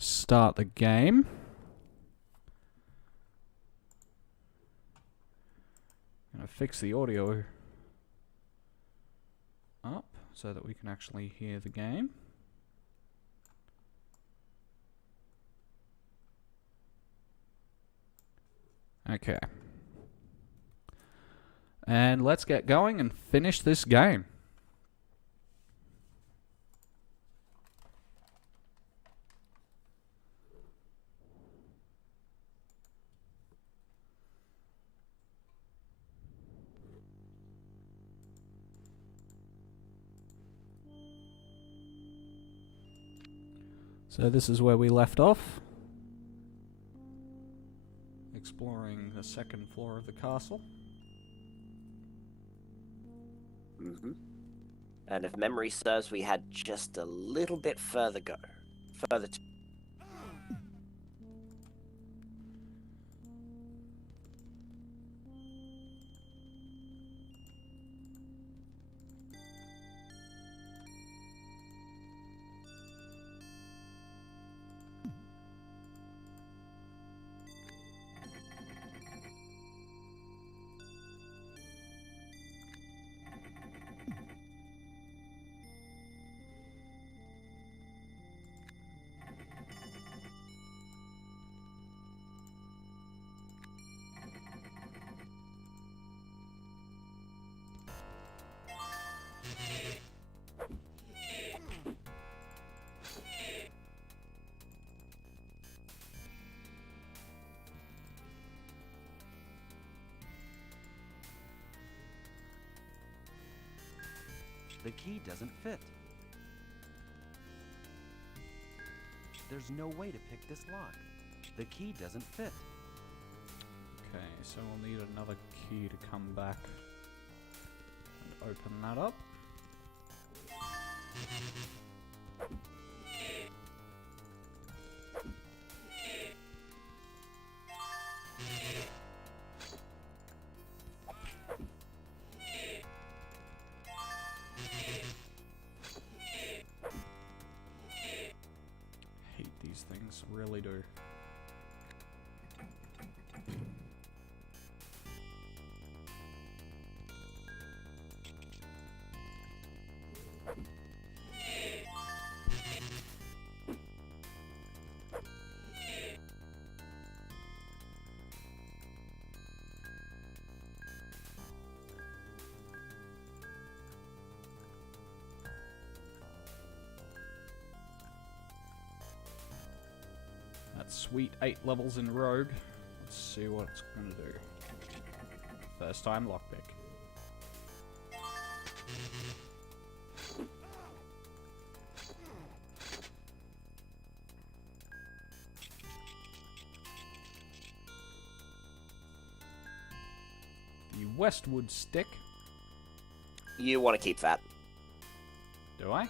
start the game. I'm going to fix the audio up so that we can actually hear the game. Okay. And let's get going and finish this game. So this is where we left off. Exploring the second floor of the castle. Mm-hmm. And if memory serves, we had just a little bit further to. The key doesn't fit. There's no way to pick this lock. The key doesn't fit. Okay, so we'll need another key to come back and open that up. Hate these things, really do. That's sweet 8 levels in Rogue. Let's see what it's gonna do. First time lockpick. The Westwood stick. You want to keep that. Do I?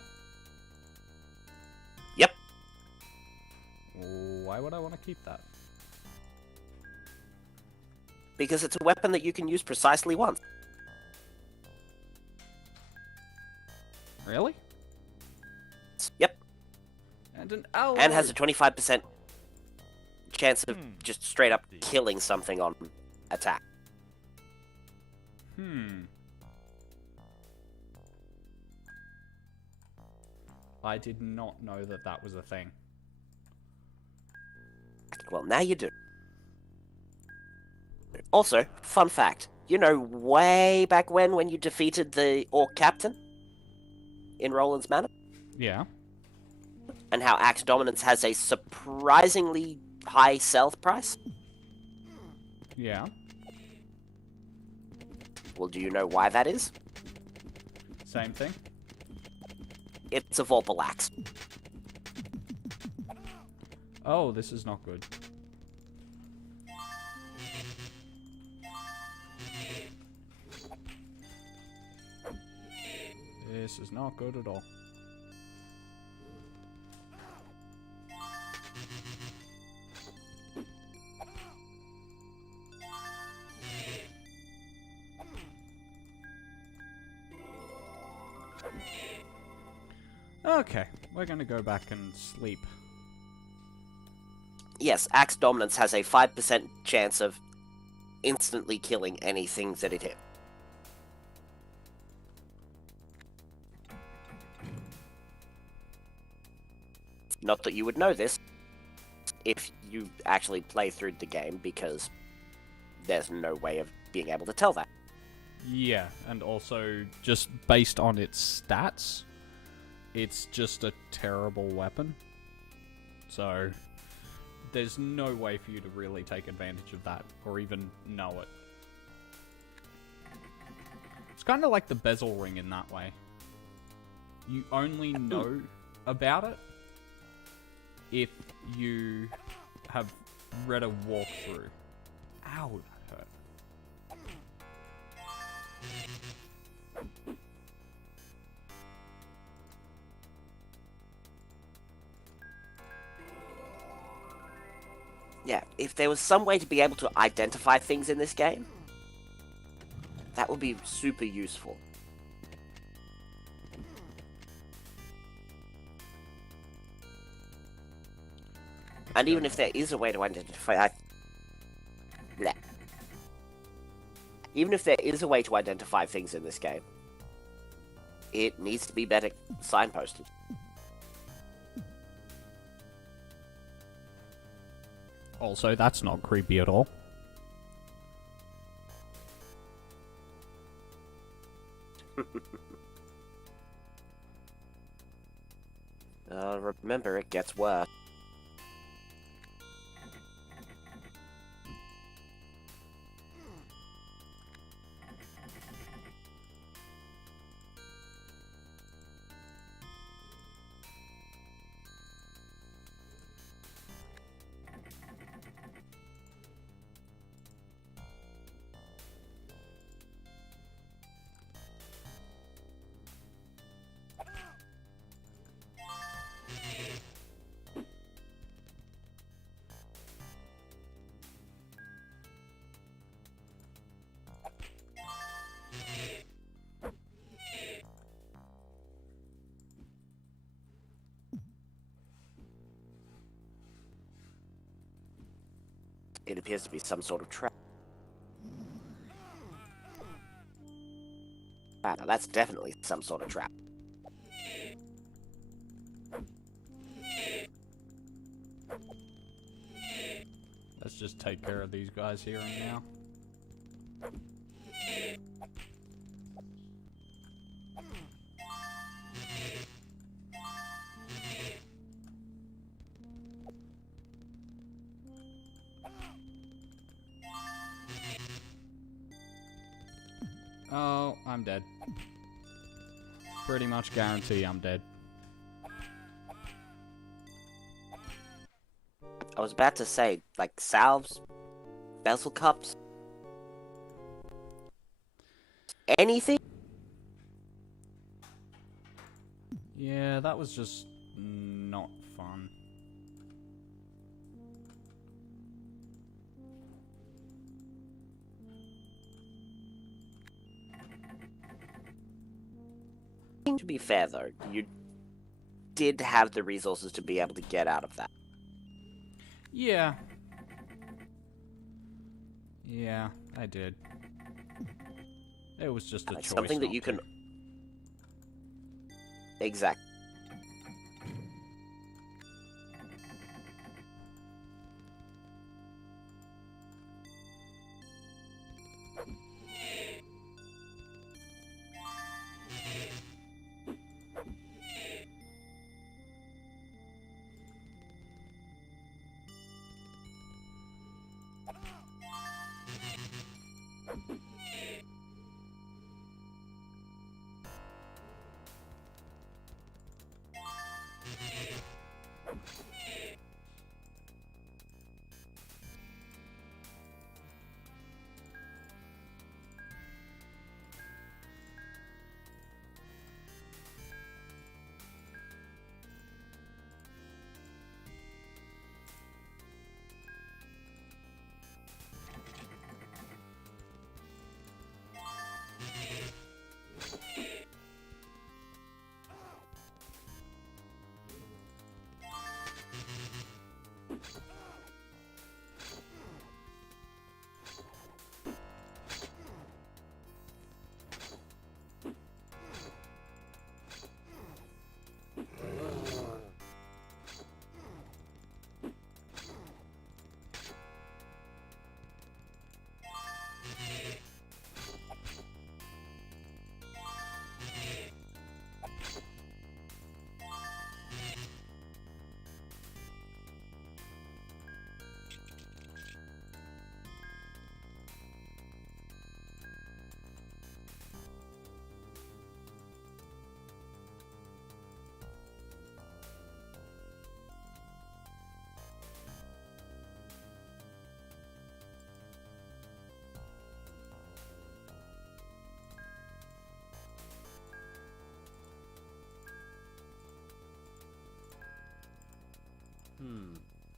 Yep. Why would I want to keep that? Because it's a weapon that you can use precisely once. Really? Yep. And an alloy. And has a 25% chance of just straight up killing something on attack. I did not know that that was a thing. Well, now you do. Also, fun fact. You know, way back when you defeated the Orc Captain in Roland's Manor? Yeah. And how Axe Dominance has a surprisingly high sell price? Yeah. Well, do you know why that is? Same thing. It's a Vorpal Axe. Oh, this is not good. This is not good at all. Okay, we're gonna go back and sleep. Yes, Axe Dominance has a 5% chance of instantly killing any things that it hit. Not that you would know this if you actually play through the game, because there's no way of being able to tell that. Yeah, and also, just based on its stats, it's just a terrible weapon. So, there's no way for you to really take advantage of that, or even know it. It's kind of like the bezel ring in that way. You only know about it if you have read a walkthrough. Ow, that hurt. Yeah, if there was some way to be able to identify things in this game, that would be super useful. And even if there is a way to identify... Bleh. Even if there is a way to identify things in this game, it needs to be better signposted. Also, that's not creepy at all. Remember, it gets worse. It appears to be some sort of trap. Now, that's definitely some sort of trap. Let's just take care of these guys here and now. Oh, I'm dead. Pretty much guarantee I'm dead. I was about to say, like, salves, bezel cups, anything? Yeah, that was just not fun. To be fair, though, you did have the resources to be able to get out of that. Yeah. Yeah, I did. It was just a It's choice. something that not you to. can... Exactly.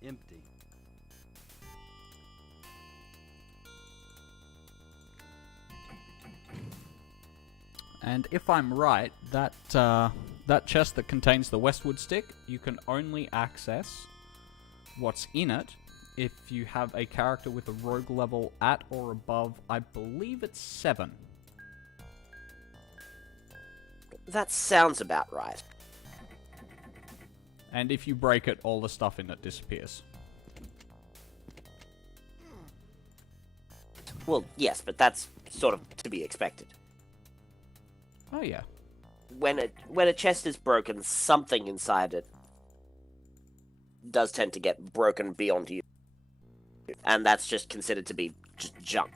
Empty. And if I'm right, that that chest that contains the Westwood stick, you can only access what's in it if you have a character with a rogue level at or above, I believe it's 7. That sounds about right. And if you break it, all the stuff in it disappears. Well, yes, but that's sort of to be expected. Oh yeah. When a chest is broken, something inside it does tend to get broken beyond you. And that's just considered to be just junk.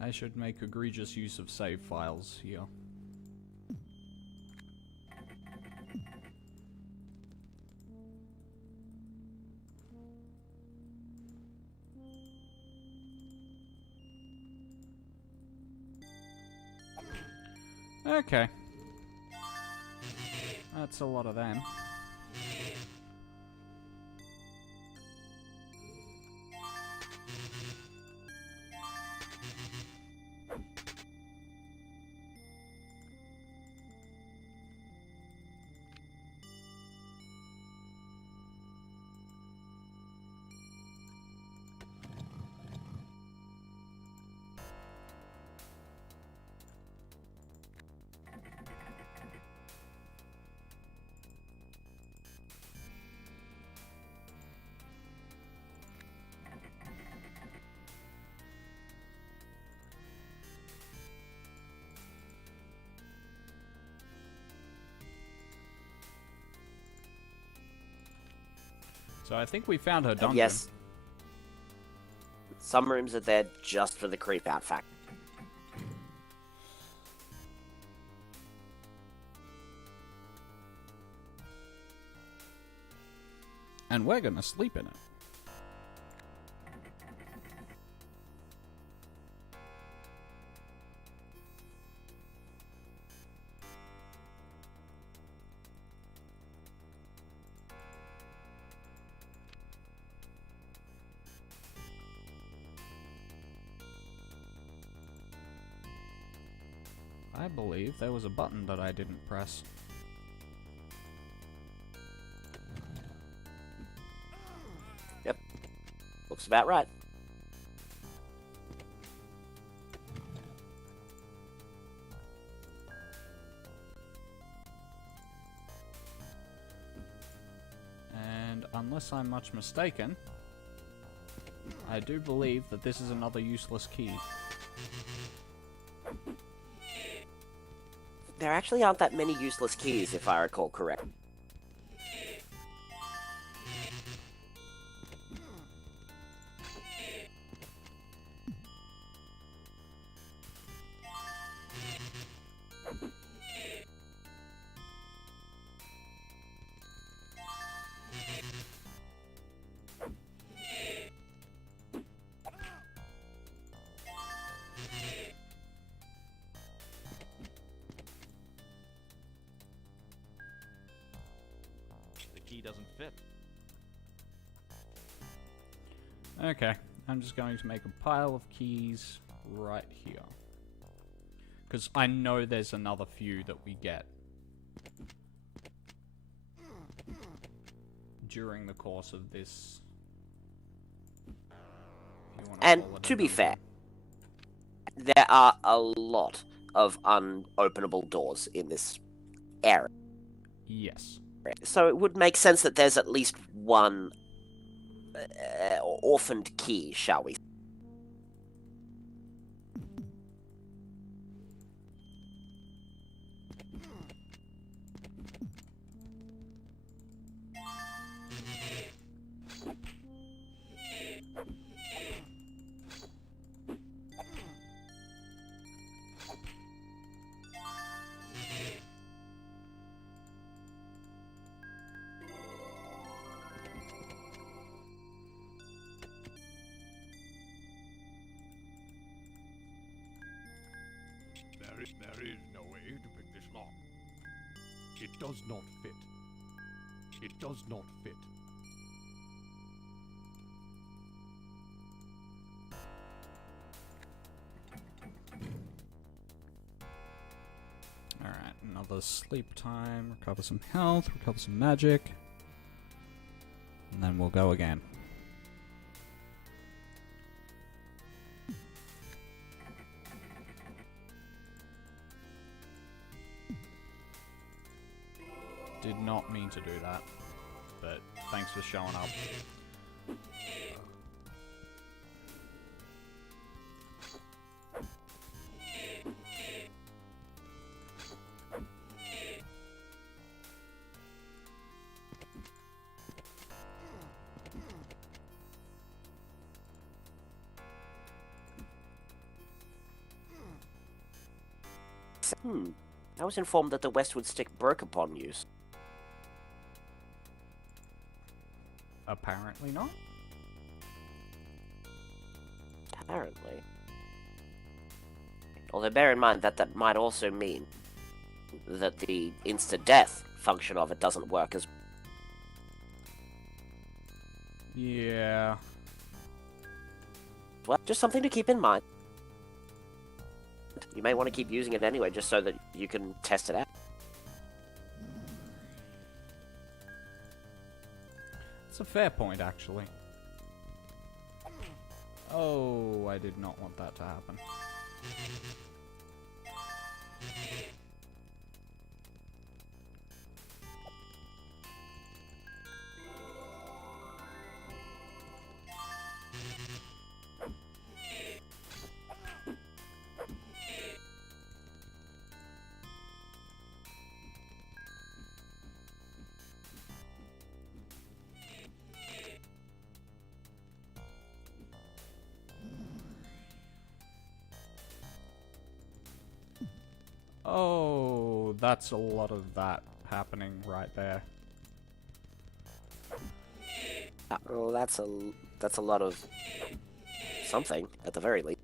I should make egregious use of save files here. Okay. That's a lot of them. So I think we found her dungeon. Yes. Some rooms are there just for the creep out factor. And we're gonna sleep in it. I believe there was a button that I didn't press. Yep. Looks about right. And unless I'm much mistaken, I do believe that this is another useless key. There actually aren't that many useless keys, if I recall correctly. The key doesn't fit. Okay, I'm just going to make a pile of keys right here. Because I know there's another few that we get during the course of this. If you wanna And call it to a be dungeon. fair, there are a lot of unopenable doors in this area. Yes. So it would make sense that there's at least one orphaned key, shall we? There is no way to pick this lock. It does not fit. It does not fit. Alright, another sleep time, recover some health, recover some magic. And then we'll go again. Did not mean to do that, but thanks for showing up. I was informed that the Westwood stick broke upon use. Apparently not. Apparently. Although bear in mind that that might also mean that the insta-death function of it doesn't work as... Yeah. well. Just something to keep in mind. You may want to keep using it anyway, just so that you can test it out. It's a fair point, actually. Oh, I did not want that to happen. Oh, that's a lot of that happening right there. Well, that's a lot of something at the very least.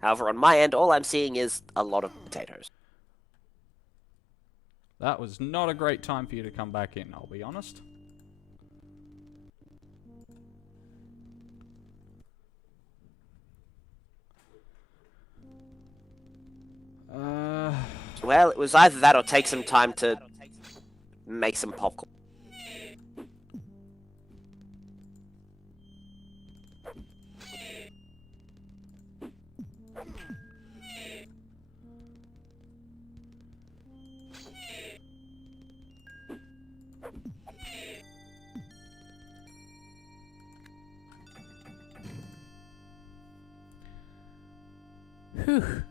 However, on my end, all I'm seeing is a lot of potatoes. That was not a great time for you to come back in, I'll be honest. Well, it was either that or take some time to make some popcorn. Whew.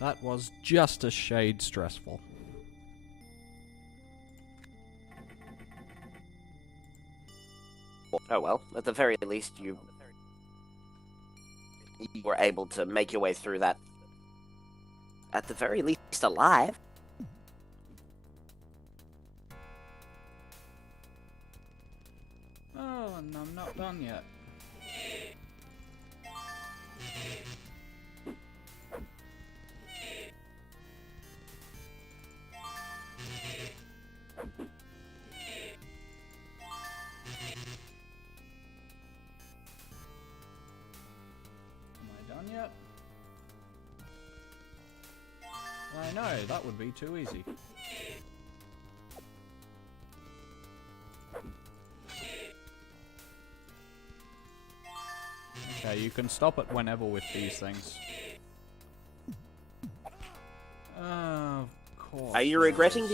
That was just a shade stressful. Oh well, at the very least you were able to make your way through that. At the very least alive. Oh, and I'm not done yet. Am I done yet? I know, that would be too easy. Okay, you can stop it whenever with these things. Of course. Are you regretting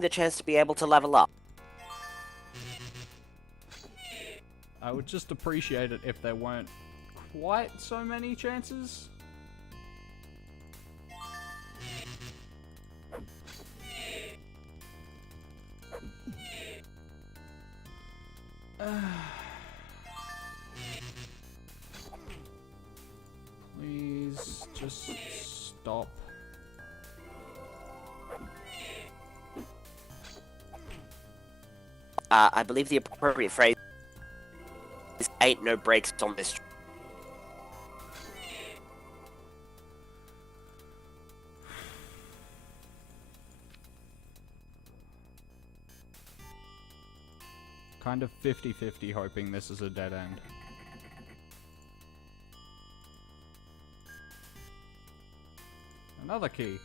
the chance to be able to level up? I would just appreciate it if there weren't quite so many chances. just stop. I believe the appropriate phrase is "ain't no brakes on this." Kind of 50-50 hoping this is a dead end. Another key.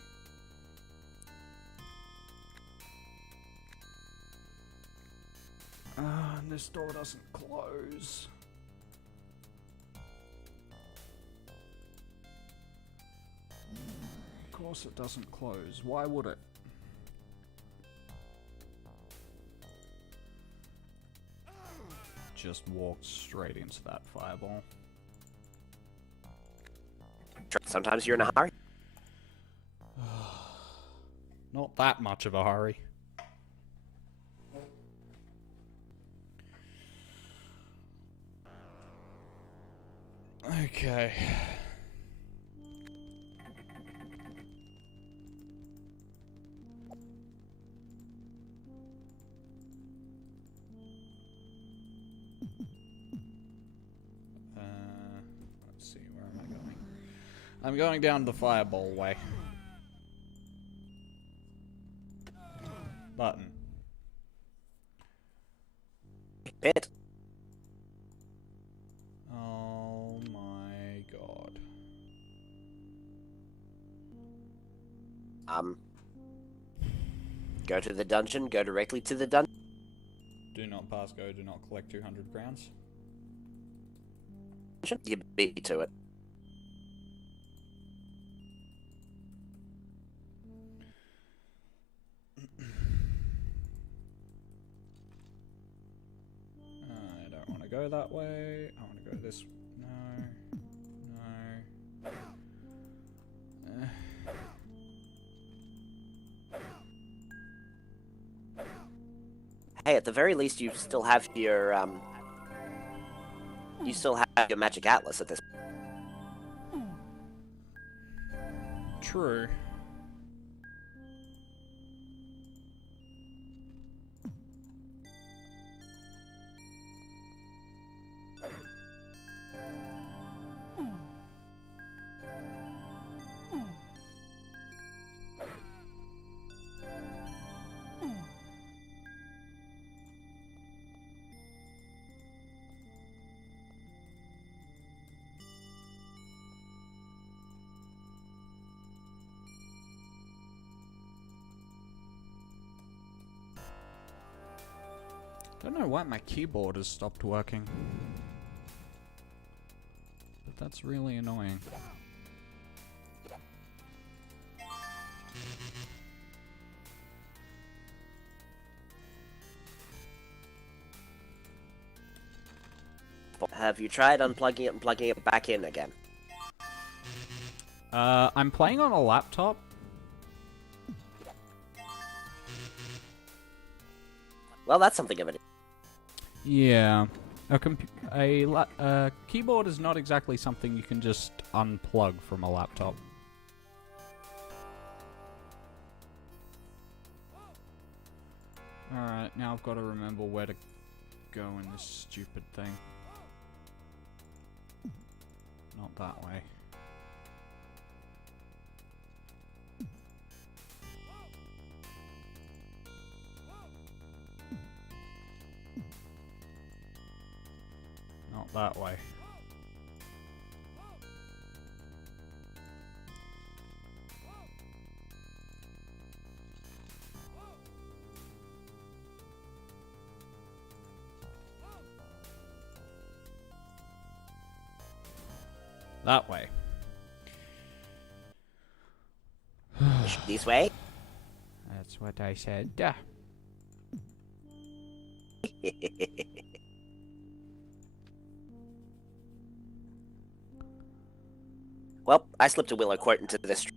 And this door doesn't close. Of course it doesn't close. Why would it? Just walked straight into that fireball. Sometimes you're in a hurry. Not that much of a hurry. Okay. Let's see, where am I going? I'm going down the fireball way. Button. Pit. Oh my god. Go to the dungeon. Go directly to the dungeon. Do not pass go, do not collect 200 crowns. You beat me to it. I don't want to go that way. I want to go this. No. No. Hey, at the very least, you still have your you still have your magic atlas at this. True. Don't know why my keyboard has stopped working. But that's really annoying. Have you tried unplugging it and plugging it back in again? I'm playing on a laptop. Well, that's something of it. Yeah. A keyboard is not exactly something you can just unplug from a laptop. Alright, now I've got to remember where to go in this stupid thing. Not that way. Not that way. That way. This way? That's what I said. Well, I slipped a willow quote into this.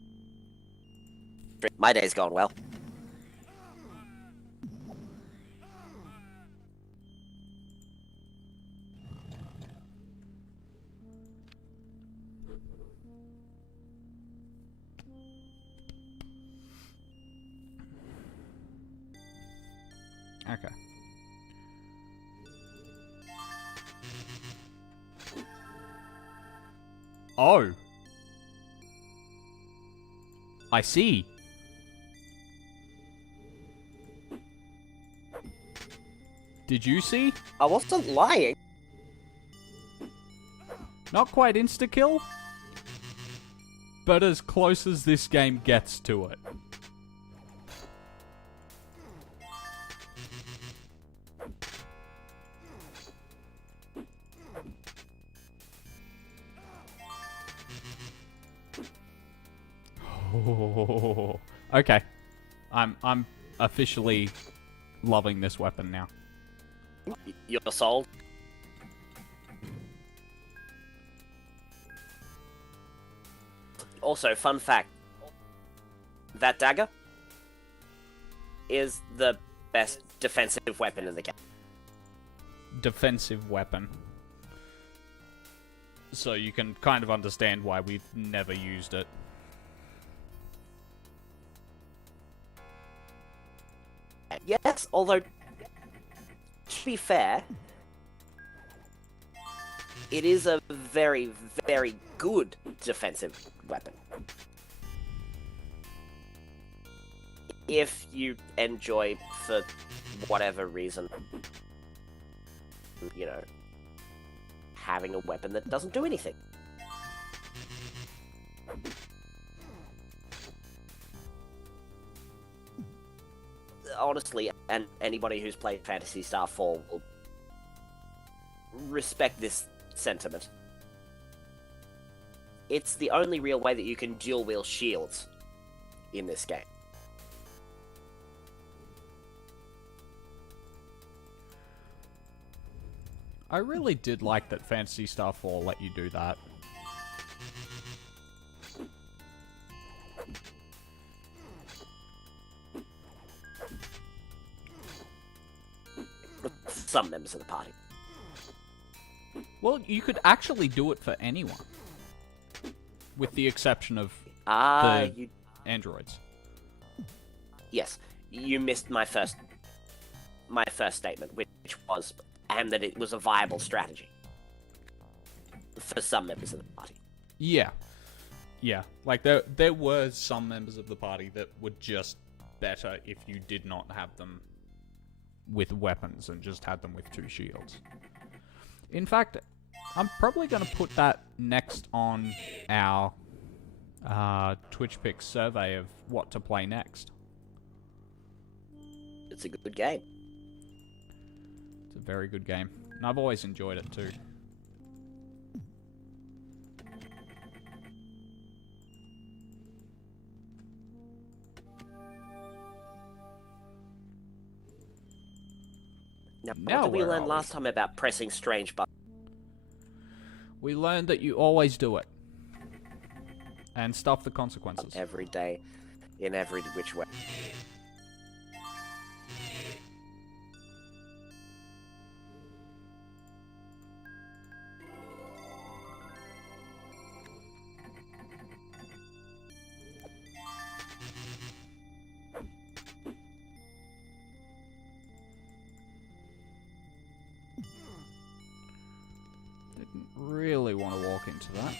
My day's gone well. Okay. Oh. I see. Did you see? I wasn't lying. Not quite insta-kill, but as close as this game gets to it. Oh, okay. I'm officially loving this weapon now. You're sold. Also, fun fact. That dagger is the best defensive weapon in the game. Defensive weapon. So you can kind of understand why we've never used it. Yes, although, to be fair, it is a very, very good defensive weapon. If you enjoy, for whatever reason, you know, having a weapon that doesn't do anything. Honestly, and anybody who's played Phantasy Star 4 will respect this sentiment. It's the only real way that you can dual-wield shields in this game. I really did like that Phantasy Star 4 let you do that. With some members of the party. Well, you could actually do it for anyone. With the exception of You... androids. Yes, you missed my first statement, which was, and that it was a viable strategy for some members of the party. Yeah. Yeah. Like, there were some members of the party that were just better if you did not have them with weapons and just had them with 2 shields. In fact, I'm probably going to put that next on our Twitch Pick survey of what to play next. It's a good game. It's a very good game. And I've always enjoyed it too. Now, what did we learn last time about pressing strange buttons? We learned that you always do it. And stuff the consequences. Every day, in every which way. Didn't really want to walk into that.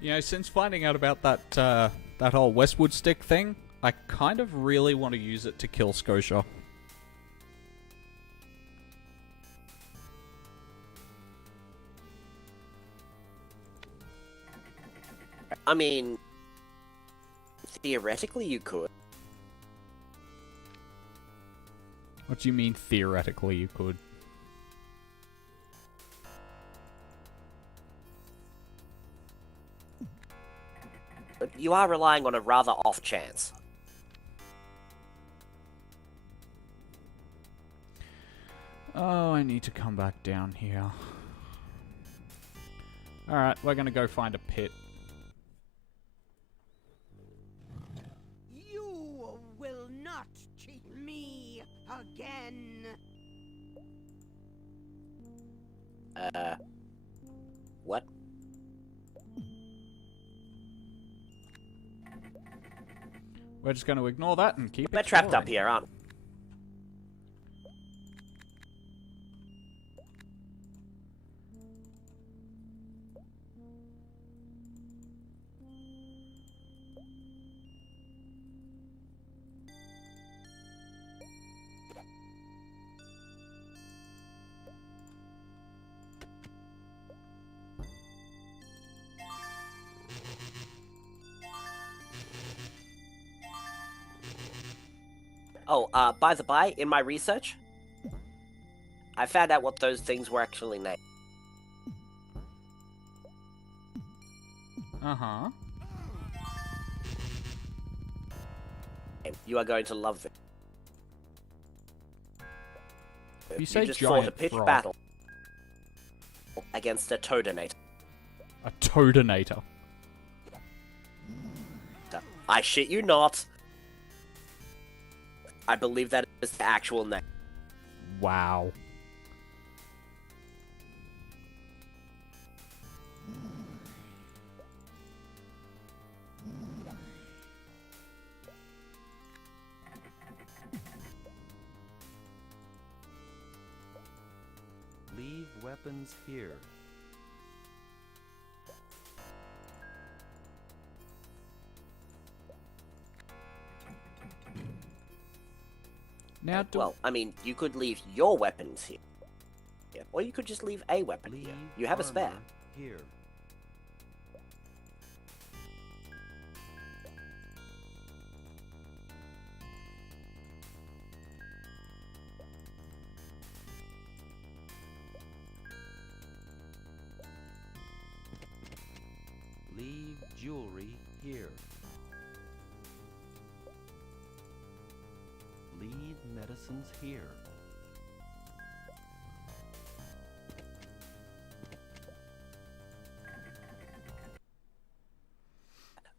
You know, since finding out about that that whole Westwood stick thing, I kind of really want to use it to kill Scotia. I mean, theoretically you could. What do you mean, theoretically you could? But you are relying on a rather off chance. Oh, I need to come back down here. Alright, we're gonna go find a pit. You will not We're just going to ignore that and keep We're trapped up exploring. here, aren't we? Oh, by the by, in my research, I found out what those things were actually named. Uh-huh. You are going to love them. You say just fought a giant pitched frog. battle against a Toadinator. A Toadinator. I shit you not. I believe that is the actual name. Wow. Leave weapons here. Now, do Well, I mean, you could leave your weapons here. Yeah. Or you could just leave a weapon Leave here. You have a spare. armor here. Leave jewelry here. Leave medicines here.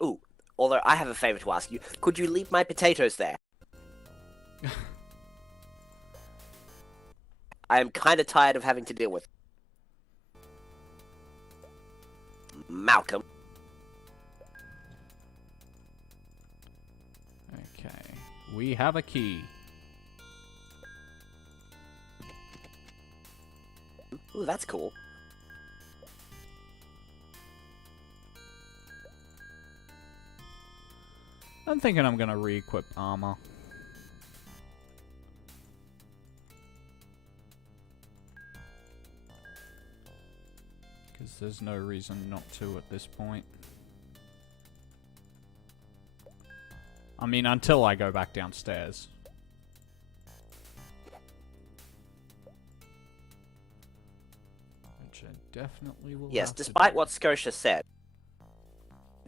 Ooh, although I have a favor to ask you. Could you leave my potatoes there? I am kind of tired of having to deal with Malcolm. Okay. We have a key. Ooh, that's cool. I'm thinking I'm gonna re-equip armor. Because there's no reason not to at this point. I mean, until I go back downstairs. Which I definitely will Yes, have to despite do. what Scotia said,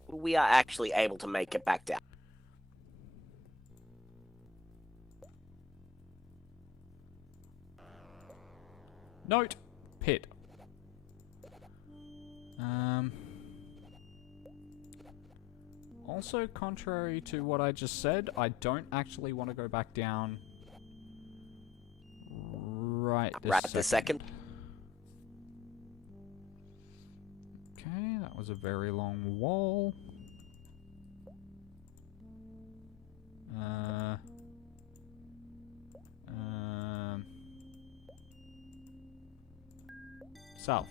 we are actually able to make it back down. Note! Pit. Also, contrary to what I just said, I don't actually want to go back down right this second. Okay, that was a very long wall. South.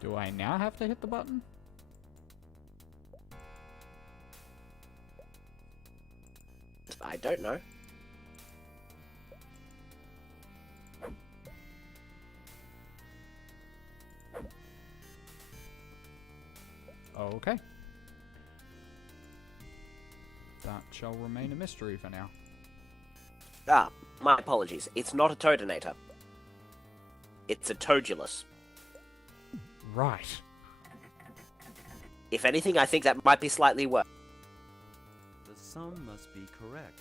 Do I now have to hit the button? I don't know. Okay. That shall remain a mystery for now. Ah, my apologies. It's not a Toadinator. It's a Toadulus. Right. If anything, I think that might be slightly worse. The sum must be correct.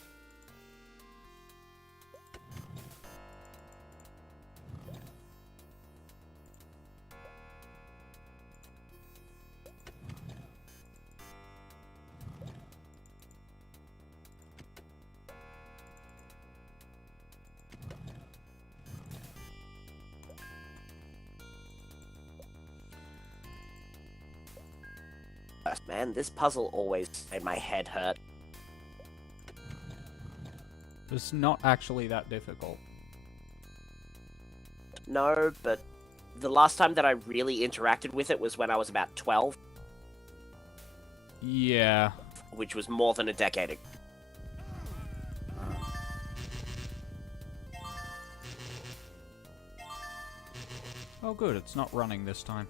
Man, this puzzle always made my head hurt. It's not actually that difficult. No, but the last time that I really interacted with it was when I was about 12, Yeah. which was more than a decade ago. Oh good, it's not running this time.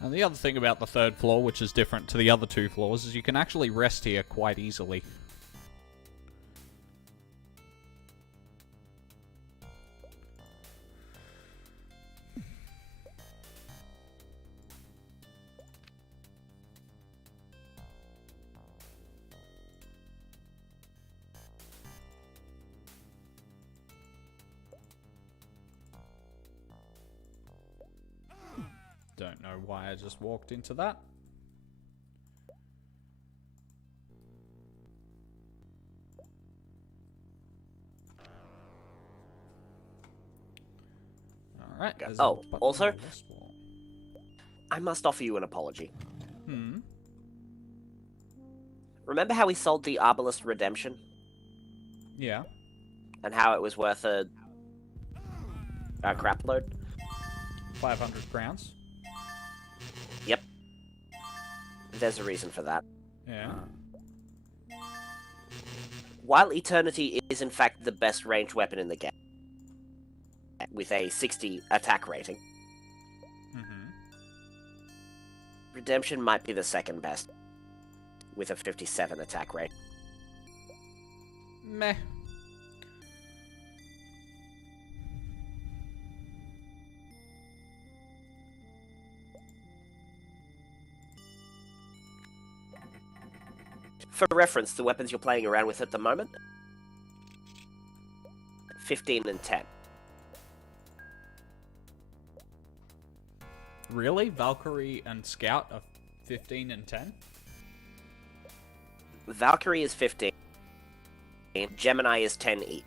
And the other thing about the third floor, which is different to the other two floors, is you can actually rest here quite easily. Don't know why I just walked into that. Alright. there's a Oh, button also- on this wall. I must offer you an apology. Hmm. Remember how we sold the Arbalest Redemption? Yeah. And how it was worth a crap load? 500 crowns. There's a reason for that. Yeah. While Eternity is in fact the best ranged weapon in the game, with a 60 attack rating, Mm-hmm. Redemption might be the second best, with a 57 attack rate. Meh. For reference, the weapons you're playing around with at the moment, 15 and 10. Really? Valkyrie and Scout are 15 and 10? Valkyrie is 15, Gemini is 10 each.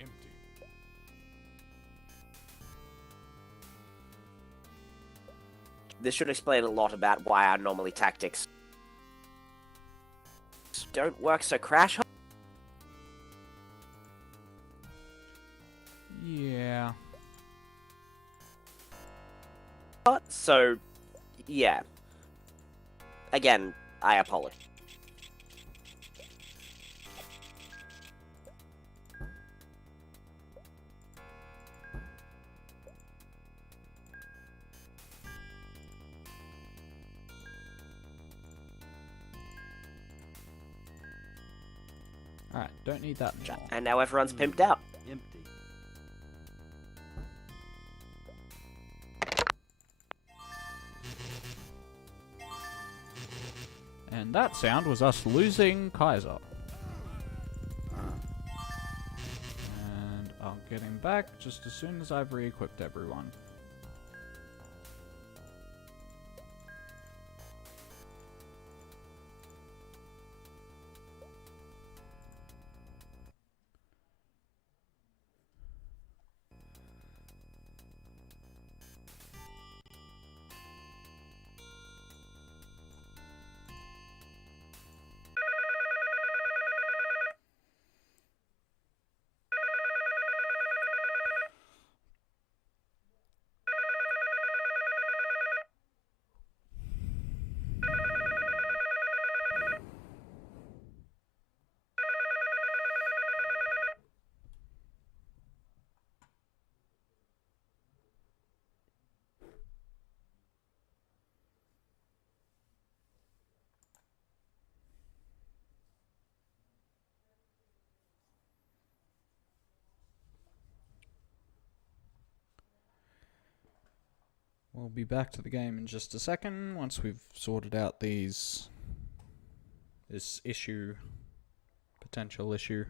Empty. This should explain a lot about why our normally tactics don't work so crash. Yeah. So, yeah. Again, I apologize. Alright, don't need that anymore. And now everyone's pimped out. Empty. And that sound was us losing Kaiser. And I'll get him back just as soon as I've re-equipped everyone. We'll be back to the game in just a second once we've sorted out this issue, potential issue.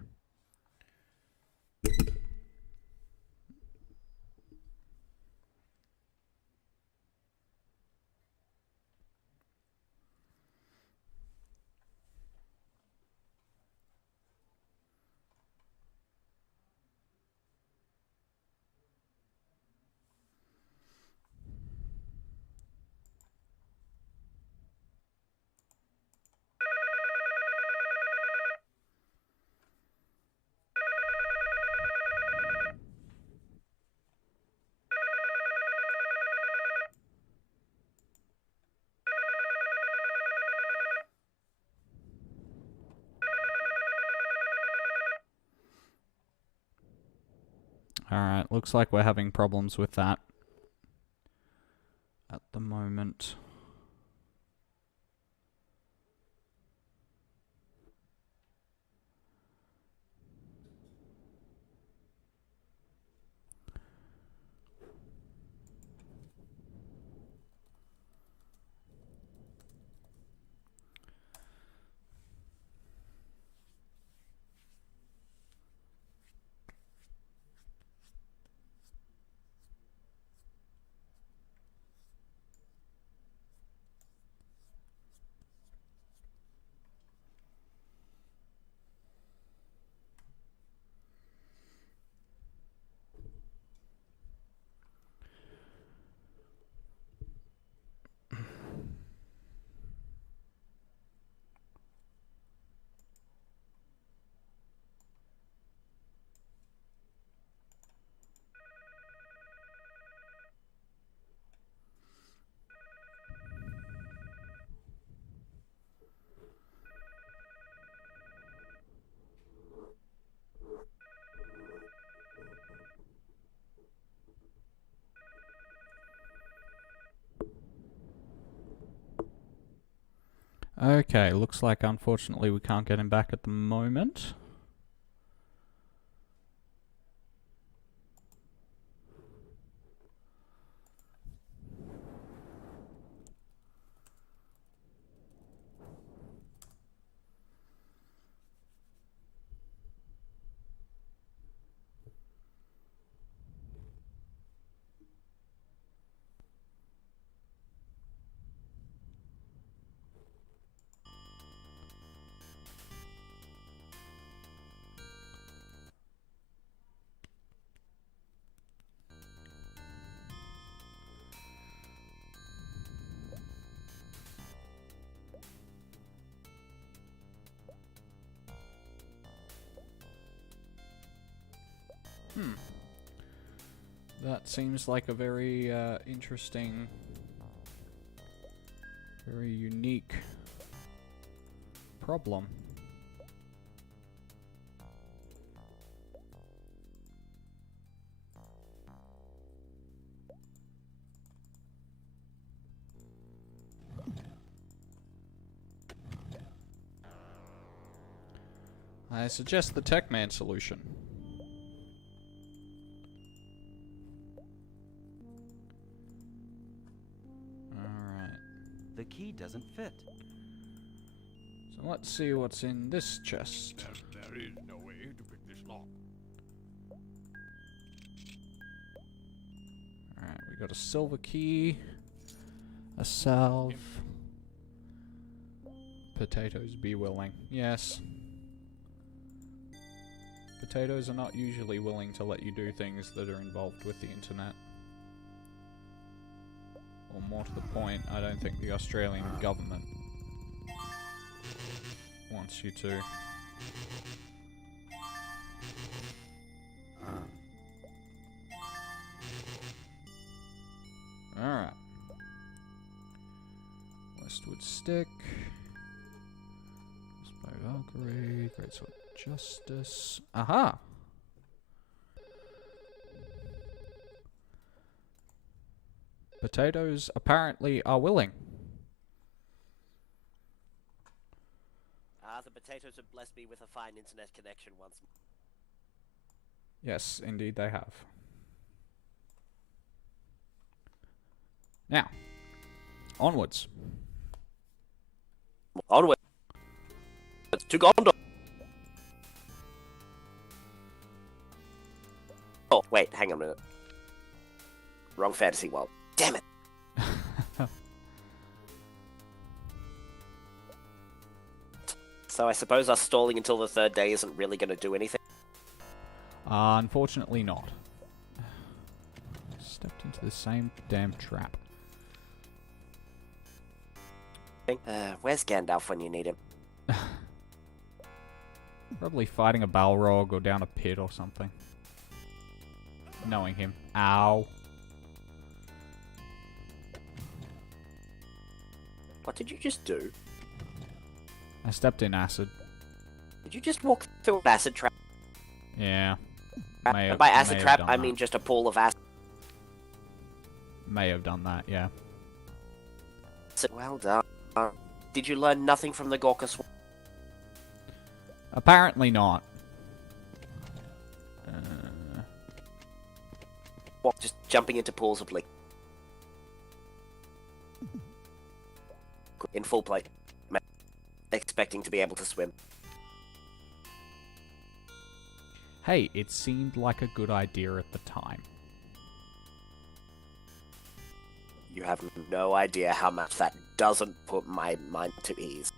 Alright, looks like we're having problems with that at the moment. Okay, looks like unfortunately we can't get him back at the moment. That seems like a very interesting, very unique problem. I suggest the Techman solution. The key doesn't fit. So let's see what's in this chest. There is no way to pick this lock. Alright, we got a silver key, a salve, potatoes be willing. Yes. Potatoes are not usually willing to let you do things that are involved with the internet. Or more to the point, I don't think the Australian government wants you to. Alright. Westwood Stick. By Valkyrie. Greatsword Justice. Aha! Potatoes apparently are willing. The potatoes have blessed me with a fine internet connection once more. Yes, indeed they have. Now, onwards. Onward. To Gondor. Oh, wait, hang on a minute. Wrong fantasy world. Damn it. So I suppose us stalling until the third day isn't really going to do anything? Unfortunately not. Stepped into the same damn trap. Where's Gandalf when you need him? Probably fighting a Balrog or down a pit or something. Knowing him. Ow. What did you just do? I stepped in acid. Did you just walk through an acid trap? Yeah. May have, By may acid have trap, done I that. mean just a pool of acid. May have done that, yeah. Well done. Did you learn nothing from the Gorka? Apparently not. What, just jumping into pools of liquid in full plate, expecting to be able to swim. Hey, it seemed like a good idea at the time. You have no idea how much that doesn't put my mind to ease.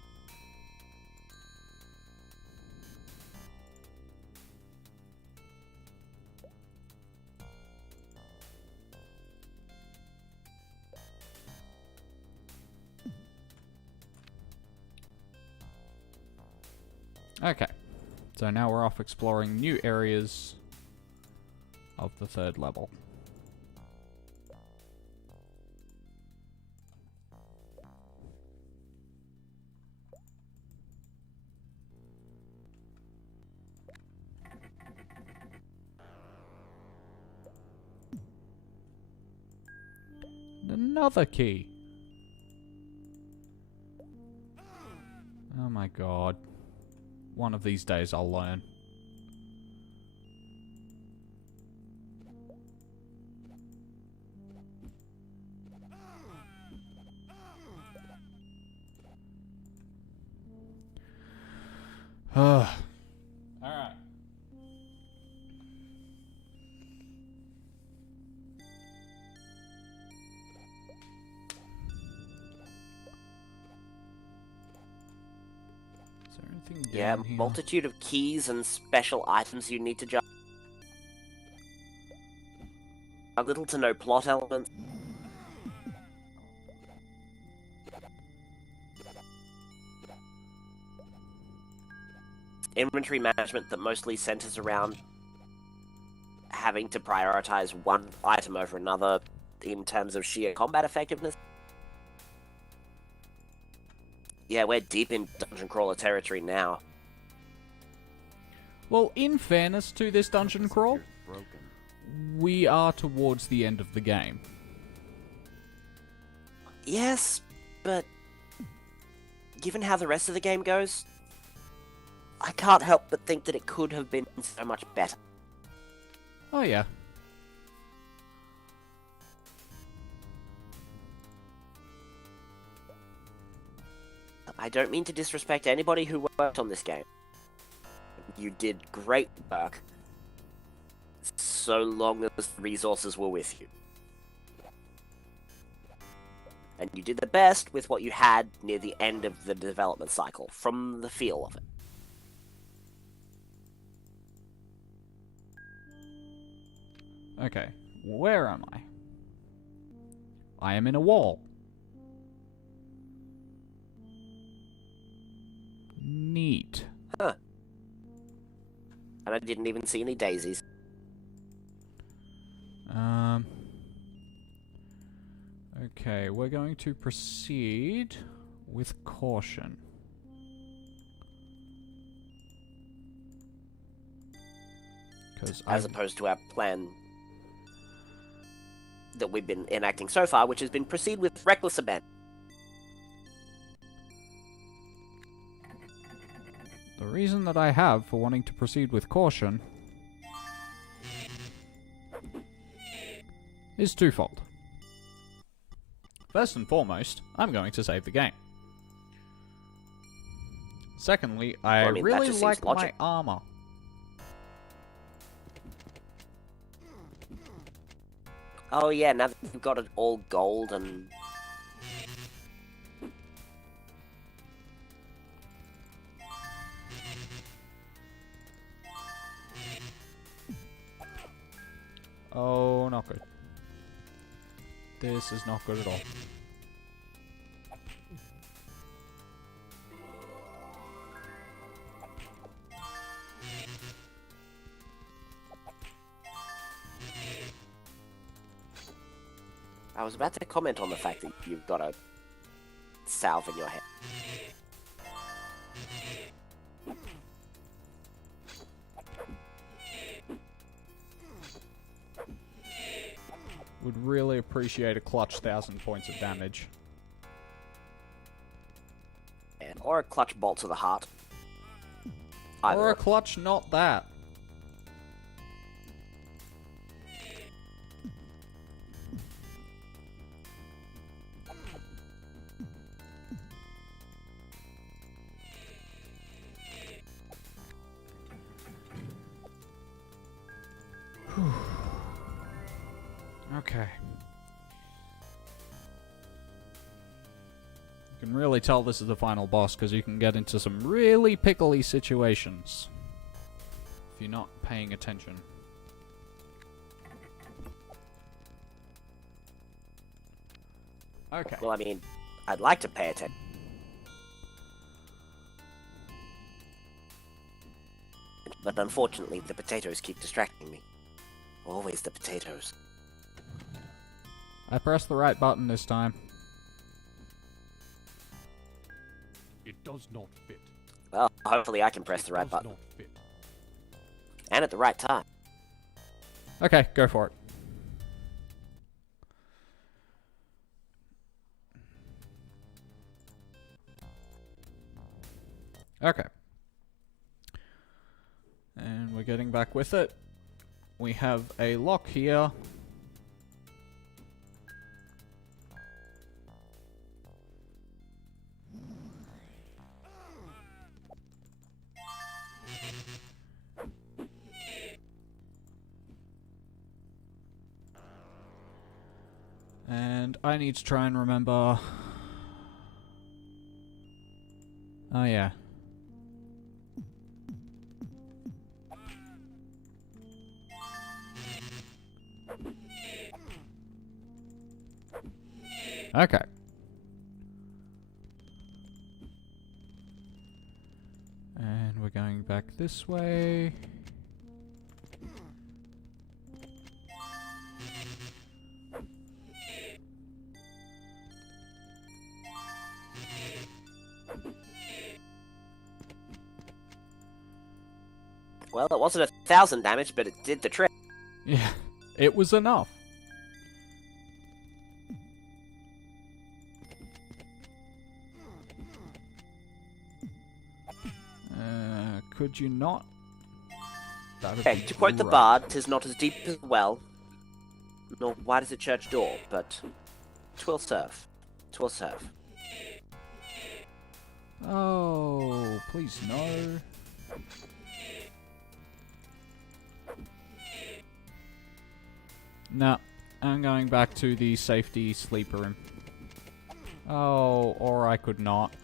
Okay, so now we're off exploring new areas of the 3rd level. Another key. Oh my god. One of these days I'll learn. Alright. Is there anything Yeah, down here? multitude of keys and special items you need to jump. A little to no plot elements. Inventory management that mostly centers around having to prioritize one item over another in terms of sheer combat effectiveness. Yeah, we're deep in dungeon crawler territory now. Well, in fairness to this dungeon crawl, Broken. we are towards the end of the game. Yes, but given how the rest of the game goes, I can't help but think that it could have been so much better. Oh yeah. I don't mean to disrespect anybody who worked on this game. You did great work, so long as the resources were with you. And you did the best with what you had near the end of the development cycle, from the feel of it. Okay, where am I? I am in a wall. Neat. Huh. And I didn't even see any daisies. Okay, we're going to proceed with caution. As opposed to our plan that we've been enacting so far, which has been proceed with reckless abandon. The reason that I have for wanting to proceed with caution is twofold. First and foremost, I'm going to save the game. Secondly, I Well, I mean, that really just seems like my logic. armor. Oh yeah, now that you've got it all gold and... Oh, not good. This is not good at all. I was about to comment on the fact that you've got a salve in your head. Would really appreciate a clutch 1,000 points of damage. Or a clutch bolt to the heart. Or Either. a clutch not that. Okay. You can really tell this is the final boss because you can get into some really pickly situations if you're not paying attention. Okay. Well, I mean, I'd like to pay attention. But unfortunately, the potatoes keep distracting me. Always the potatoes. I pressed the right button this time. It does not fit. Well, hopefully I can press the right Does button. not fit. And at the right time. Okay, go for it. Okay. And we're getting back with it. We have a lock here. And I need to try and remember... Oh yeah. Okay. And we're going back this way. Well, it wasn't 1,000 damage, but it did the trick. Yeah, it was enough. Could you not? That would Okay, be to quote the great. bard, 'tis not as deep as a well, nor wide as a church door, but 'twill serve. 'Twill serve. Oh, please no. No, I'm going back to the safety sleeper room. Oh, or I could not.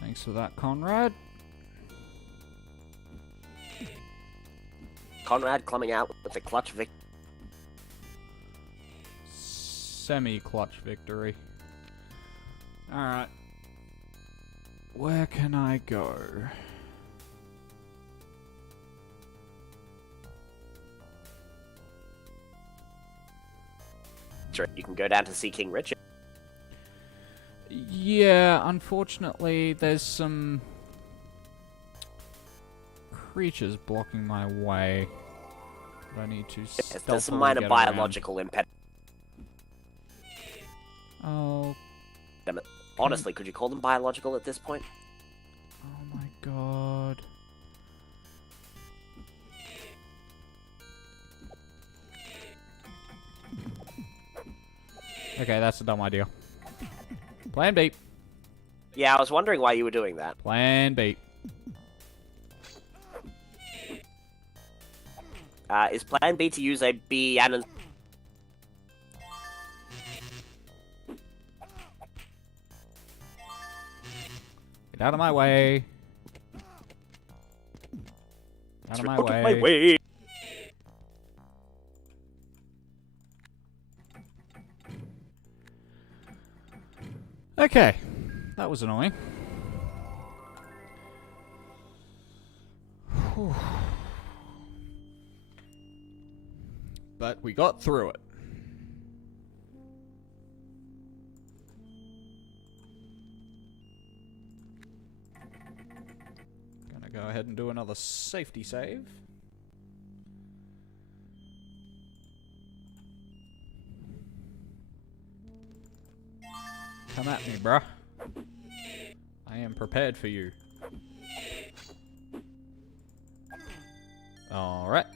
Thanks for that, Conrad. Conrad coming out with the clutch victory. Semi-clutch victory. Alright. Where can I go? You can go down to see King Richard. Yeah, unfortunately, there's some creatures blocking my way. But I need to There's some stealthily minor get around. biological impediment. Oh, Honestly, could you call them biological at this point? oh my god. Okay, that's a dumb idea. Plan B. Yeah, I was wondering why you were doing that. Plan B. Is plan B to use a bee and Get out of my way. Out of my Out way. of my way. Okay. That was annoying. Whew. But we got through it. Gonna go ahead and do another safety save. Come at me, bruh. I am prepared for you. Alright.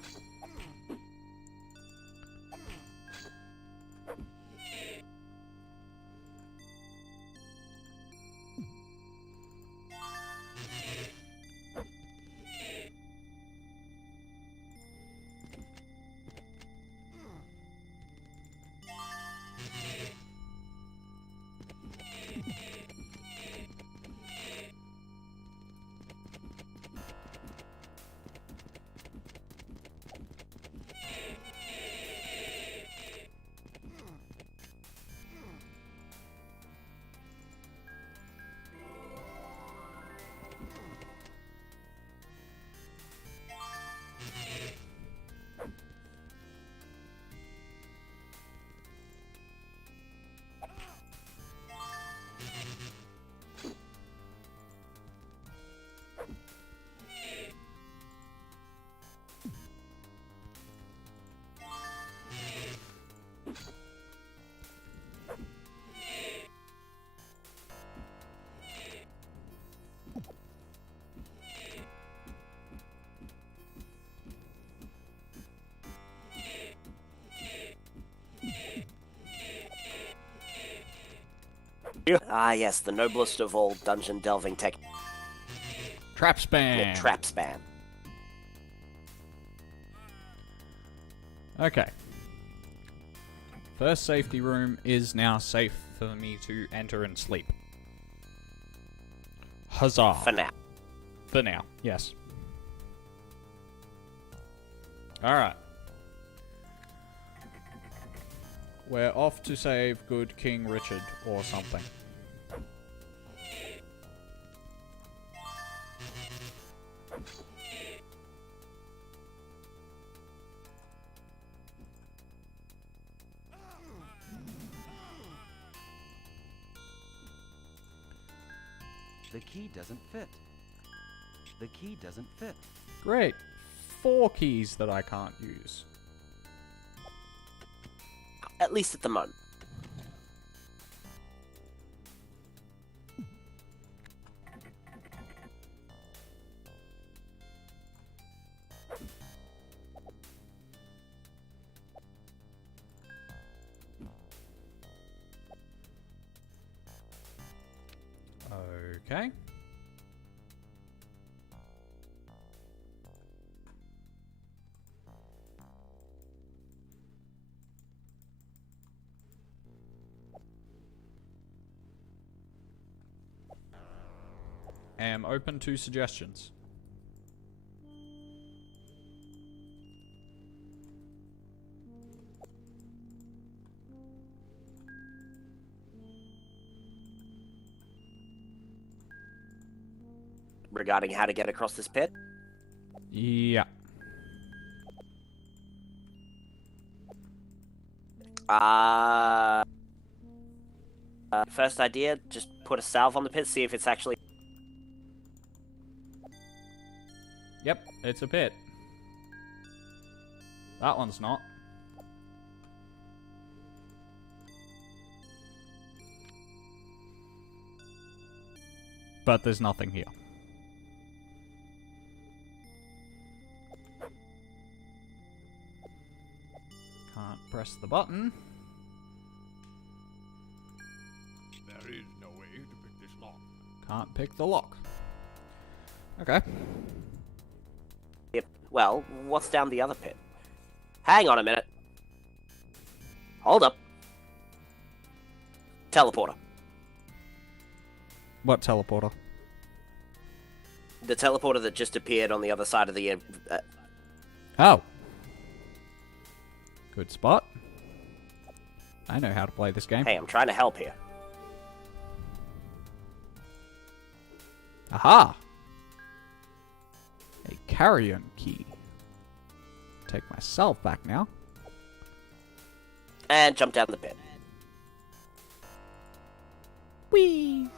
Ah, yes, the noblest of all dungeon delving tech. Trap spam. Trap spam. Okay. First safety room is now safe for me to enter and sleep. Huzzah. For now. For now, yes. Alright. We're off to save good King Richard or something. The key doesn't fit. The key doesn't fit. Great. 4 keys that I can't use. At least at the moment. Okay. Am open to suggestions. Regarding how to get across this pit? Yeah. First idea, just put a salve on the pit, see if it's actually... Yep, it's a pit. That one's not. But there's nothing here. Can't press the button. There is no way to pick this lock. Can't pick the lock. Okay. Yep. Well, what's down the other pit? Hang on a minute. Hold up. Teleporter. What teleporter? The teleporter that just appeared on the other side of the... Oh. Good spot. I know how to play this game. Hey, I'm trying to help here. Aha! A carrion key. Take myself back now. And jump down the pit. Whee!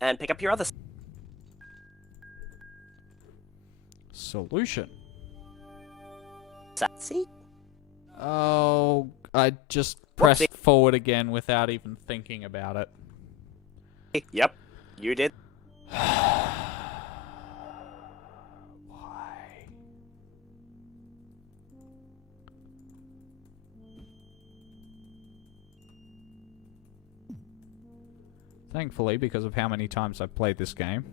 And pick up your other... Solution. See? Oh, I just pressed forward again without even thinking about it. Yep, you did. Why? Thankfully, because of how many times I've played this game,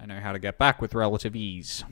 I know how to get back with relative ease.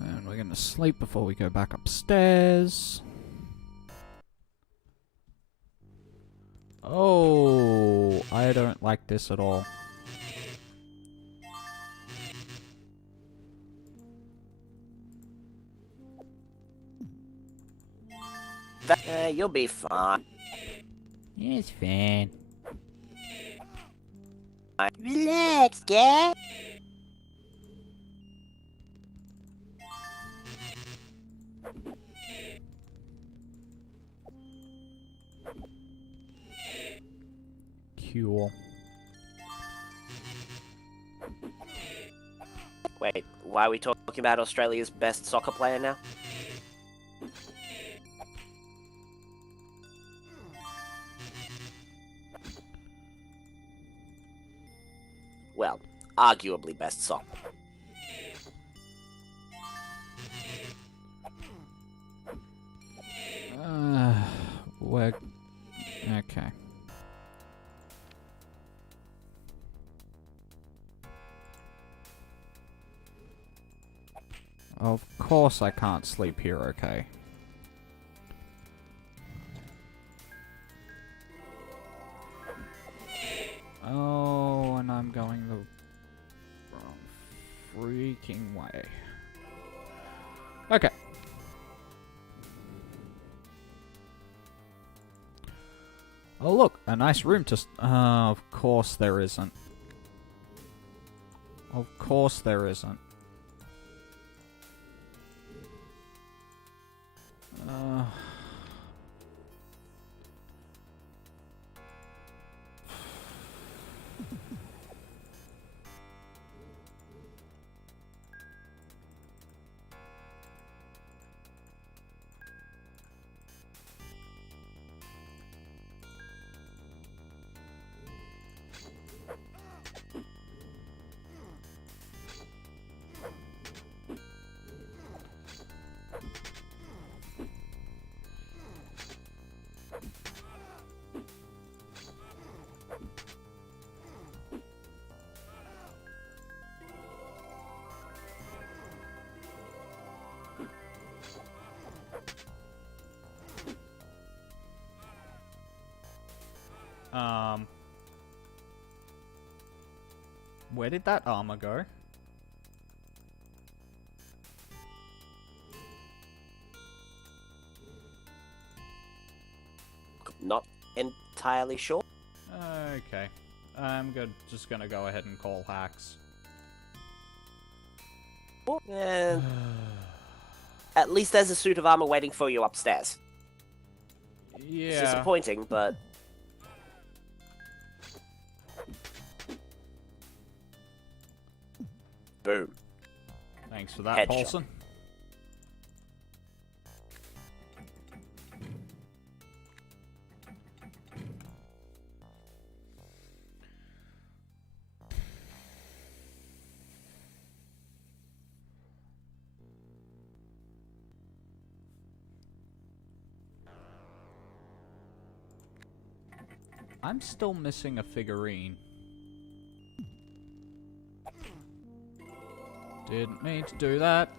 And we're gonna sleep before we go back upstairs. Oh, I don't like this at all. You'll be fine. It's fine. Relax, guy. Cool. Wait, why are we talking about Australia's best soccer player now? Well, arguably best soccer. We're... Okay. Of course I can't sleep here, okay. Oh, and I'm going the wrong freaking way. Okay. Oh look, a nice room to... of course there isn't. Of course there isn't. Where did that armor go? Not entirely sure. Okay. I'm good. Just gonna go ahead and call hacks. And at least there's a suit of armor waiting for you upstairs. It's Yeah. disappointing, but... Boom. Thanks for that, Headshot. Paulson. I'm still missing a figurine. Didn't mean to do that.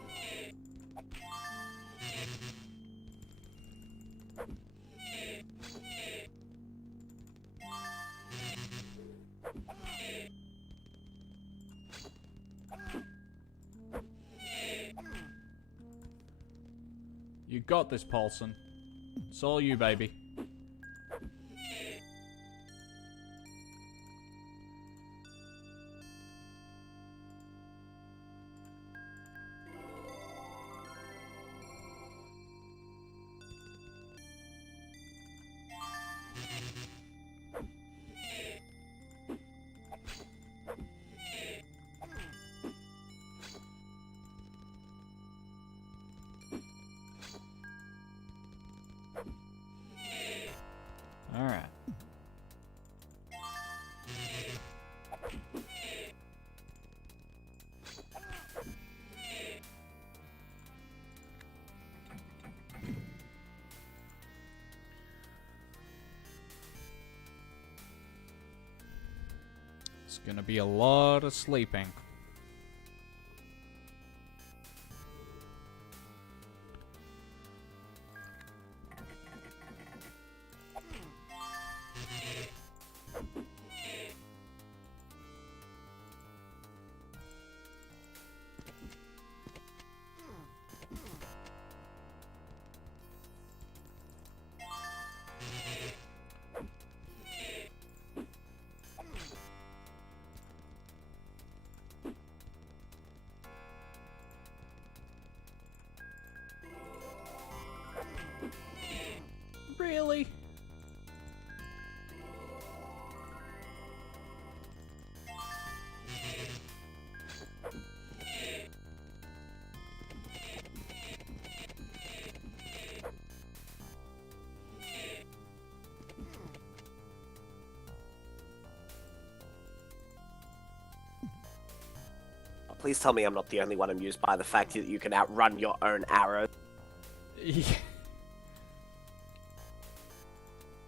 You got this, Paulson. It's all you, baby. Alright. It's gonna be a lot of sleeping. Really? Please tell me I'm not the only one amused by the fact that you can outrun your own arrow. Yeah.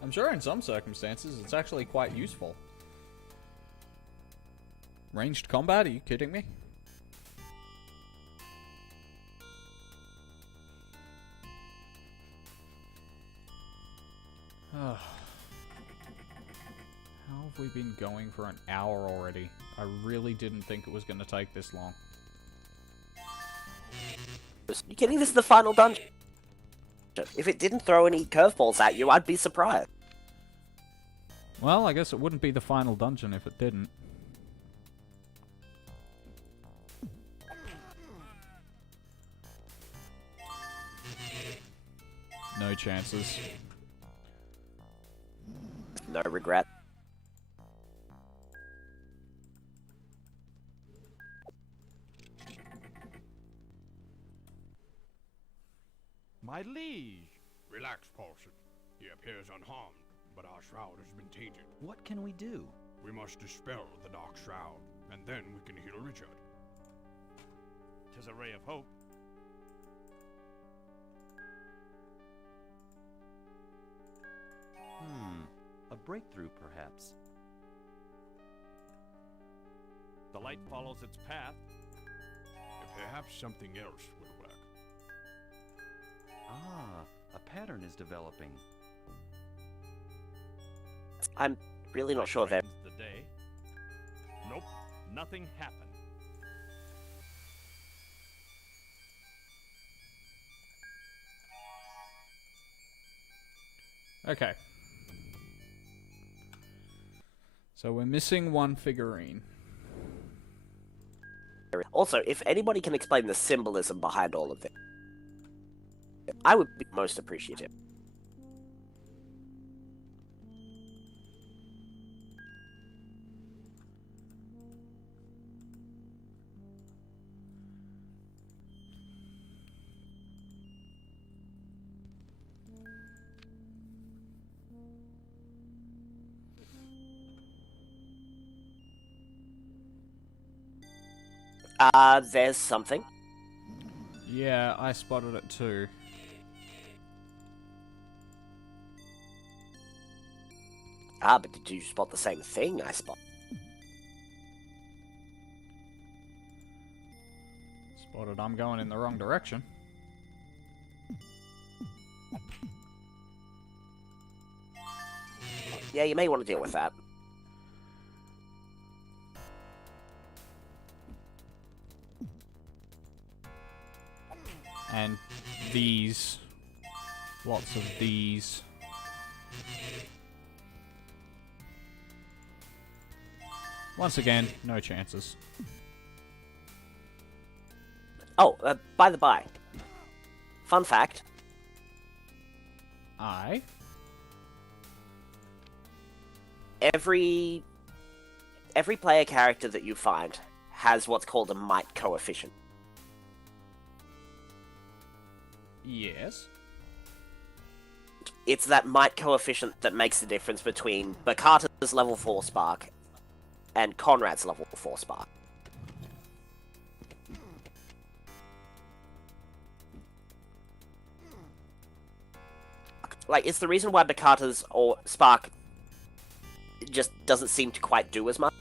I'm sure in some circumstances it's actually quite useful. Ranged combat? Are you kidding me? How have we been going for an hour already? I really didn't think it was going to take this long. You kidding? This is the final dungeon. If it didn't throw any curveballs at you, I'd be surprised. Well, I guess it wouldn't be the final dungeon if it didn't. No chances. No regret. My liege! Relax, Paulson. He appears unharmed, but our shroud has been tainted. What can we do? We must dispel the dark shroud, and then we can heal Richard. 'Tis a ray of hope. A breakthrough, perhaps. The light follows its path. Perhaps something else will work. Ah, a pattern is developing. I'm really not sure that. The day. Nope, nothing happened. Okay. So we're missing one figurine. Also, if anybody can explain the symbolism behind all of this, I would be most appreciative. There's something. Yeah, I spotted it too. But did you spot the same thing I spot? Spotted I'm going in the wrong direction. Yeah, you may want to deal with that. And these. Lots of these. Once again, no chances. Oh, by the by. Fun fact. Every player character that you find has what's called a might coefficient. Yes. It's that might coefficient that makes the difference between Bakata's level 4 spark and Conrad's level 4 spark. Like, it's the reason why Bakata's or spark just doesn't seem to quite do as much.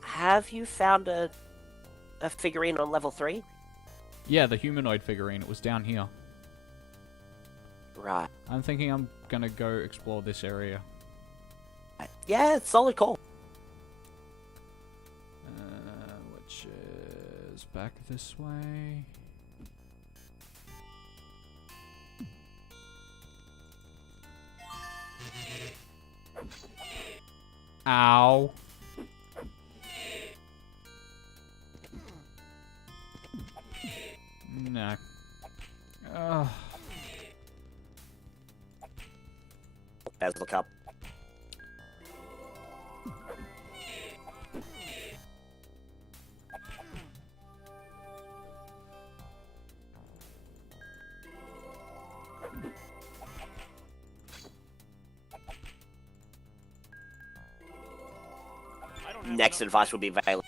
Have you found a figurine on level 3? Yeah, the humanoid figurine. It was down here. Right. I'm thinking I'm gonna go explore this area. Yeah, solid call. Which is back this way. Ow. No. Ugh. Let's look up. Next advice will be available.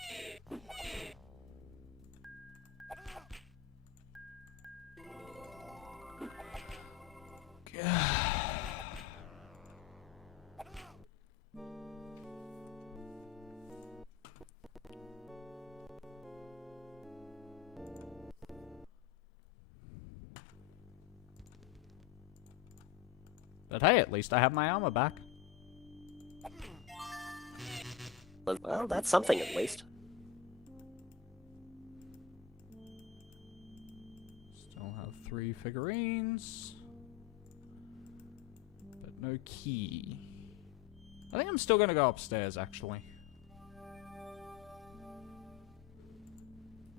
But hey, at least I have my armor back. Well, that's something at least. Still have 3 figurines. But no key. I think I'm still gonna go upstairs, actually.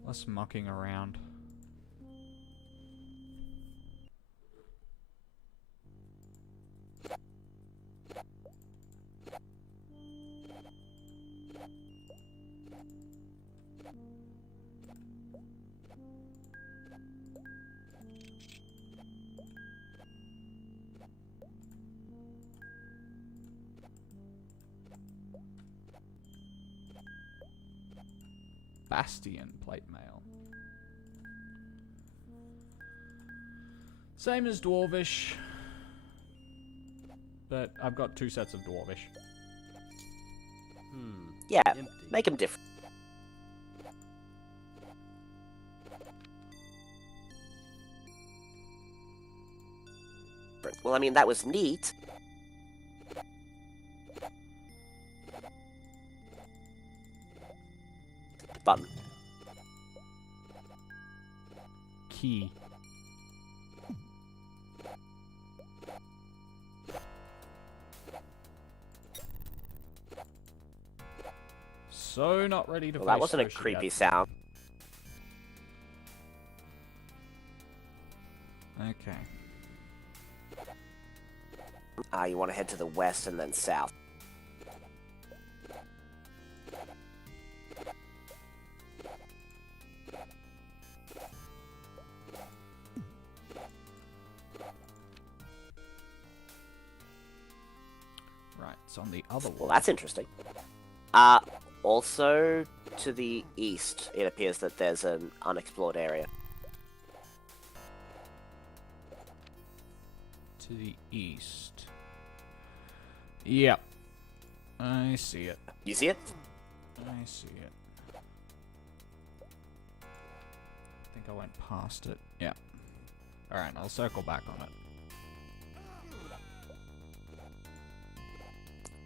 Less mucking around. Bastion plate mail. Same as Dwarvish. But I've got 2 sets of Dwarvish. Yeah, Empty. make them different. Well, I mean, that was neat. key. So not ready to Well, face that wasn't a Yoshi creepy yet. sound. Okay. You want to head to the west and then south. Right, it's on the other Well, wall. that's interesting. Also, to the east, it appears that there's an unexplored area. To the east. Yep. I see it. You see it? I see it. I think I went past it. Yeah. Alright, I'll circle back on it.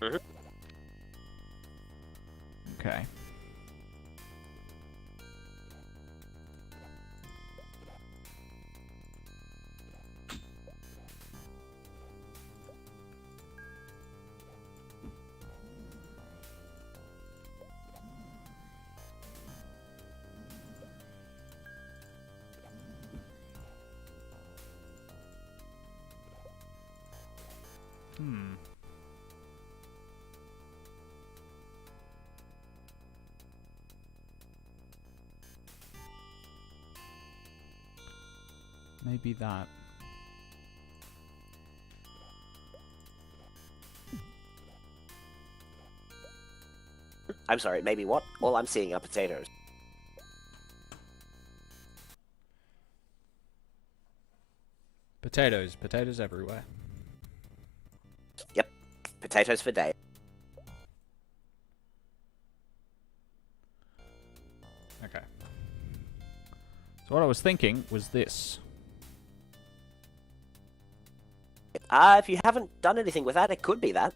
Mhm. Okay. Hmm. Maybe that. I'm sorry, maybe what? All I'm seeing are potatoes. Potatoes. Potatoes everywhere. Yep. Potatoes for days. Okay. So what I was thinking was this. If you haven't done anything with that, it could be that.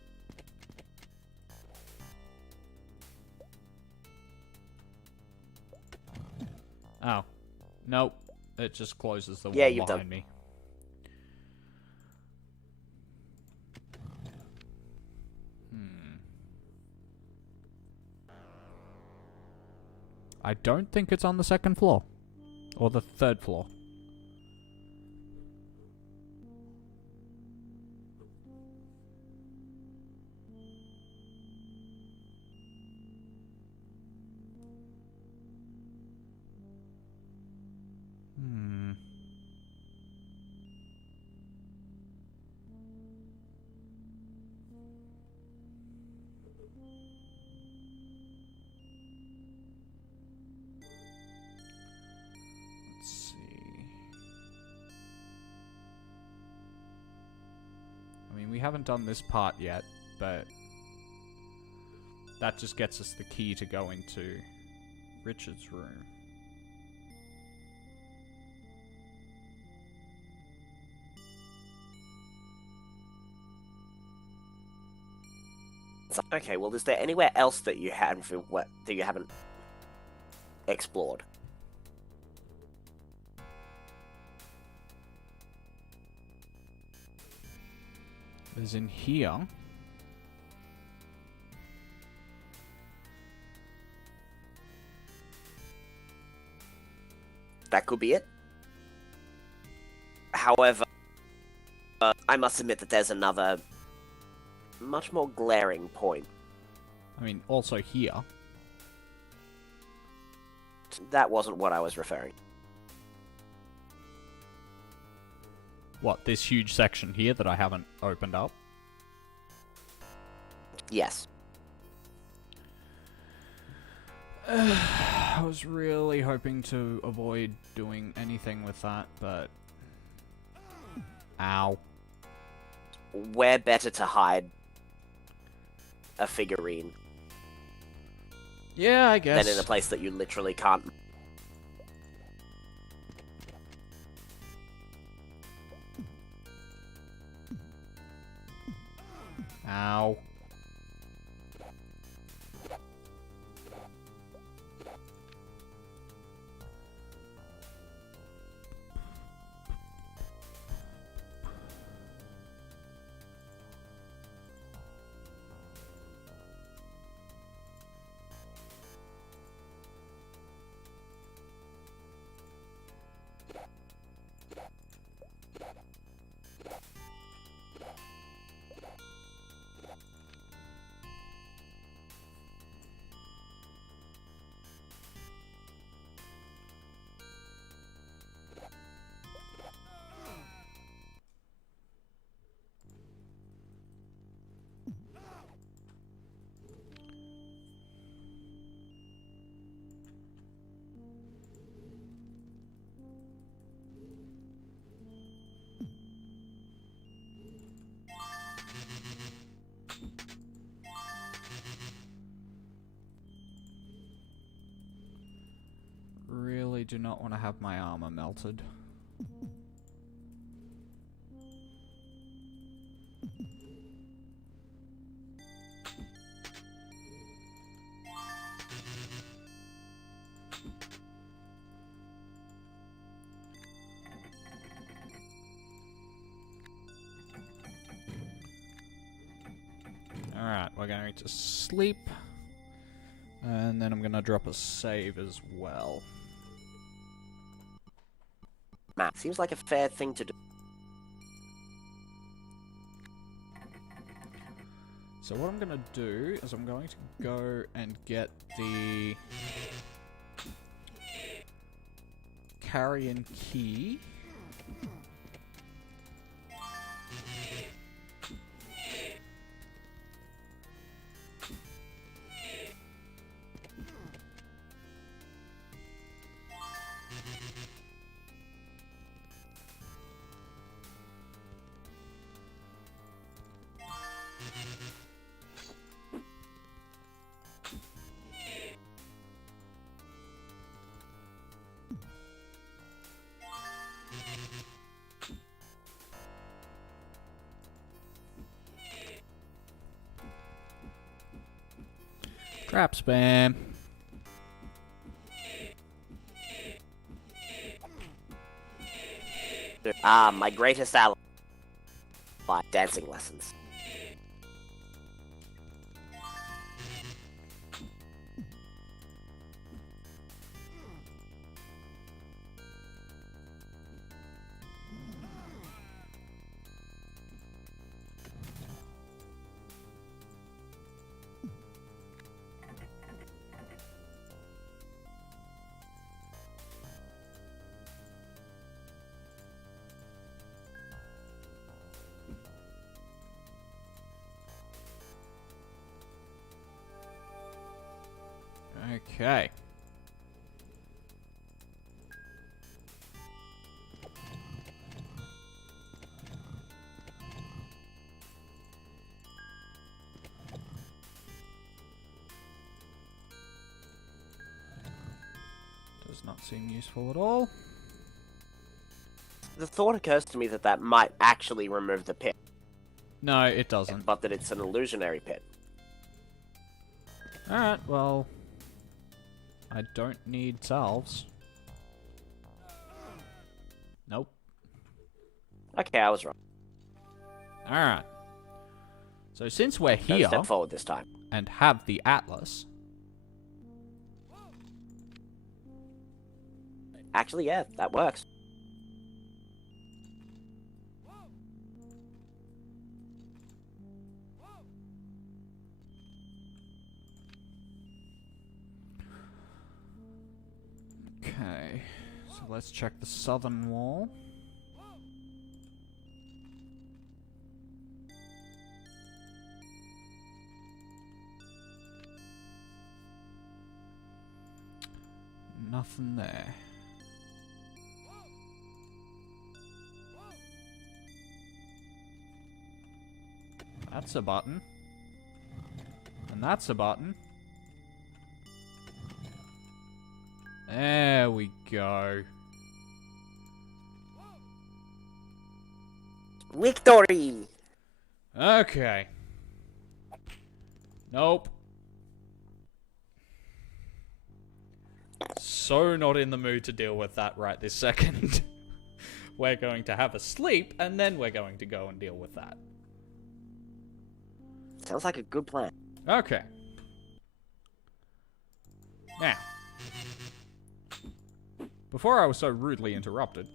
Oh. Nope. It just closes the Yeah, wall you've behind done. me. I don't think it's on the second floor. Or the third floor. Hmm. Let's see. I mean, we haven't done this part yet, but that just gets us the key to go into Richard's room. Okay, well, is there anywhere else that you haven't explored? There's in here. That could be it. However, I must admit that there's another, much more glaring point. I mean, also here. That wasn't what I was referring. What, this huge section here that I haven't opened up? Yes. I was really hoping to avoid doing anything with that, but... Ow. Where better to hide a figurine Yeah, I guess. than in a place that you literally can't. Ow. really do not want to have my armor melted. Alright, we're going to sleep. And then I'm going to drop a save as well. Matt, seems like a fair thing to do. So what I'm going to do is I'm going to go and get the carrion key. Crap spam. My greatest ally. Dancing lessons. Okay. Does not seem useful at all. The thought occurs to me that that might actually remove the pit, No, it doesn't. but that it's an illusionary pit. Alright, well... I don't need salves. Nope. Okay, I was wrong. Alright. So since we're No here step forward this time. and have the atlas... Actually, yeah, that works. Okay, so let's check the southern wall. Nothing there. That's a button. And that's a button. There we go. Victory! Okay. Nope. So not in the mood to deal with that right this second. We're going to have a sleep, and then we're going to go and deal with that. Sounds like a good plan. Okay. Now. Before I was so rudely interrupted.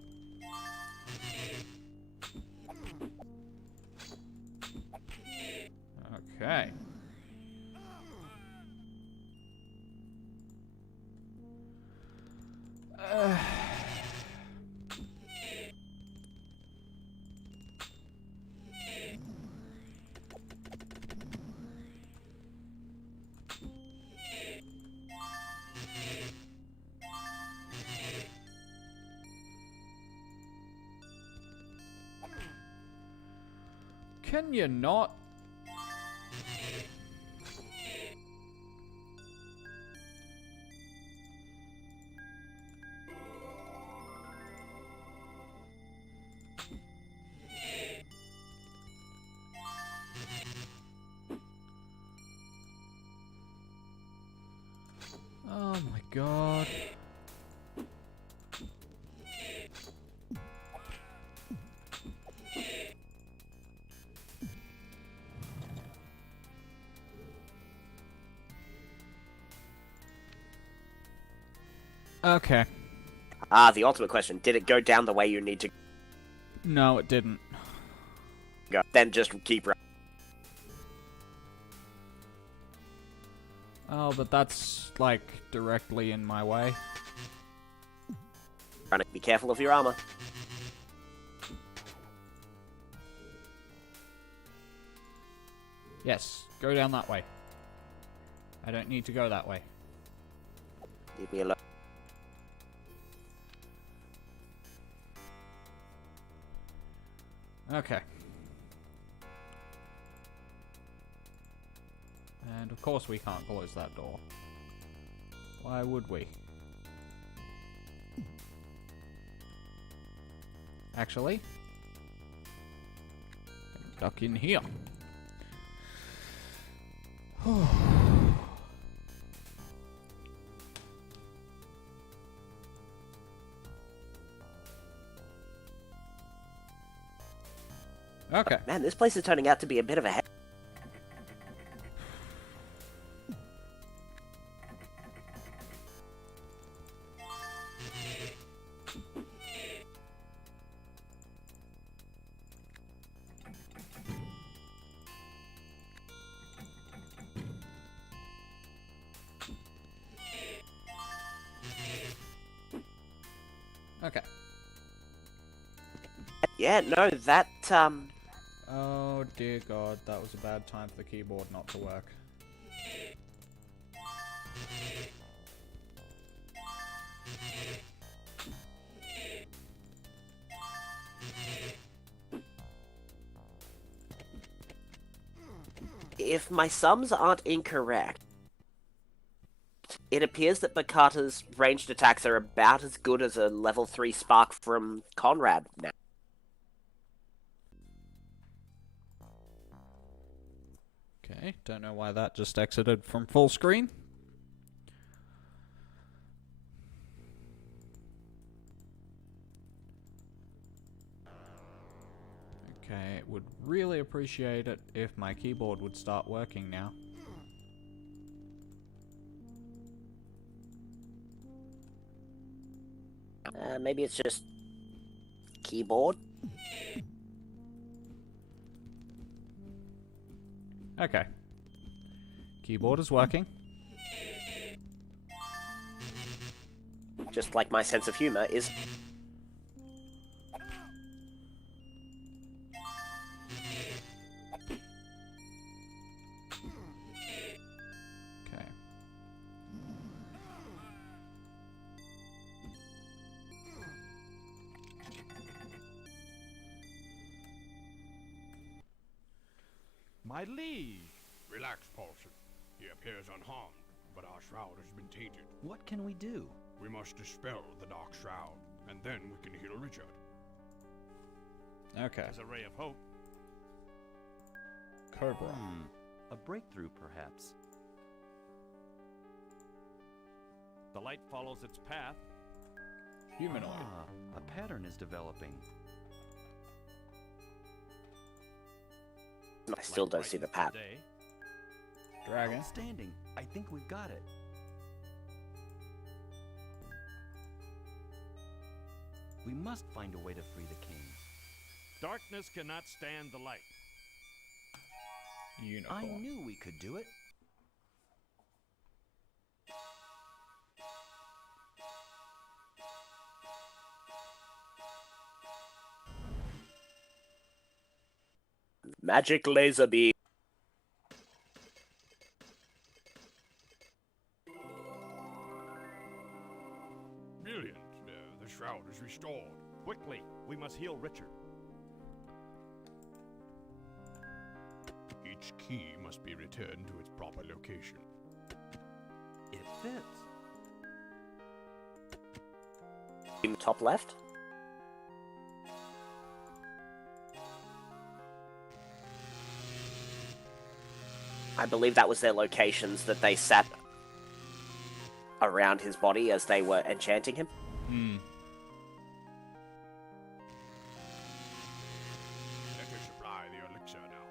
Okay. Can you not? god. Okay. Ah, the ultimate question. Did it go down the way you need to No, it didn't. go? Then just keep running. Oh, but that's, like, directly in my way. Be careful of your armor. Yes, go down that way. I don't need to go that way. Leave me alone. Okay. And of course we can't close that door. Why would we? Actually, duck in here. Okay. Man, this place is turning out to be a bit of a head. Okay. Yeah, no, that, Oh dear god, that was a bad time for the keyboard not to work. if my sums aren't incorrect, it appears that Bakata's ranged attacks are about as good as a level 3 spark from Conrad now. Okay, don't know why that just exited from full screen. Okay, would really appreciate it if my keyboard would start working now. Maybe it's just keyboard. Okay. Keyboard is working. Just like my sense of humor is. Okay. My liege! Relax, Paulson. He appears unharmed, but our shroud has been tainted. What can we do? We must dispel the Dark Shroud, and then we can heal Richard. Okay. As a ray of hope. Cobra. A breakthrough, perhaps. The light follows its path. Humanoid. Ah, a pattern is developing. I still don't see the pattern. Dragon. Outstanding. I think we've got it. We must find a way to free the king. Darkness cannot stand the light. Unicorn. I knew we could do it. Magic laser beam. Brilliant. The shroud is restored. Quickly, we must heal Richard. Each key must be returned to its proper location. It fits. In top left. I believe that was their locations that they sat around his body as they were enchanting him. Hmm. Let us supply the elixir now.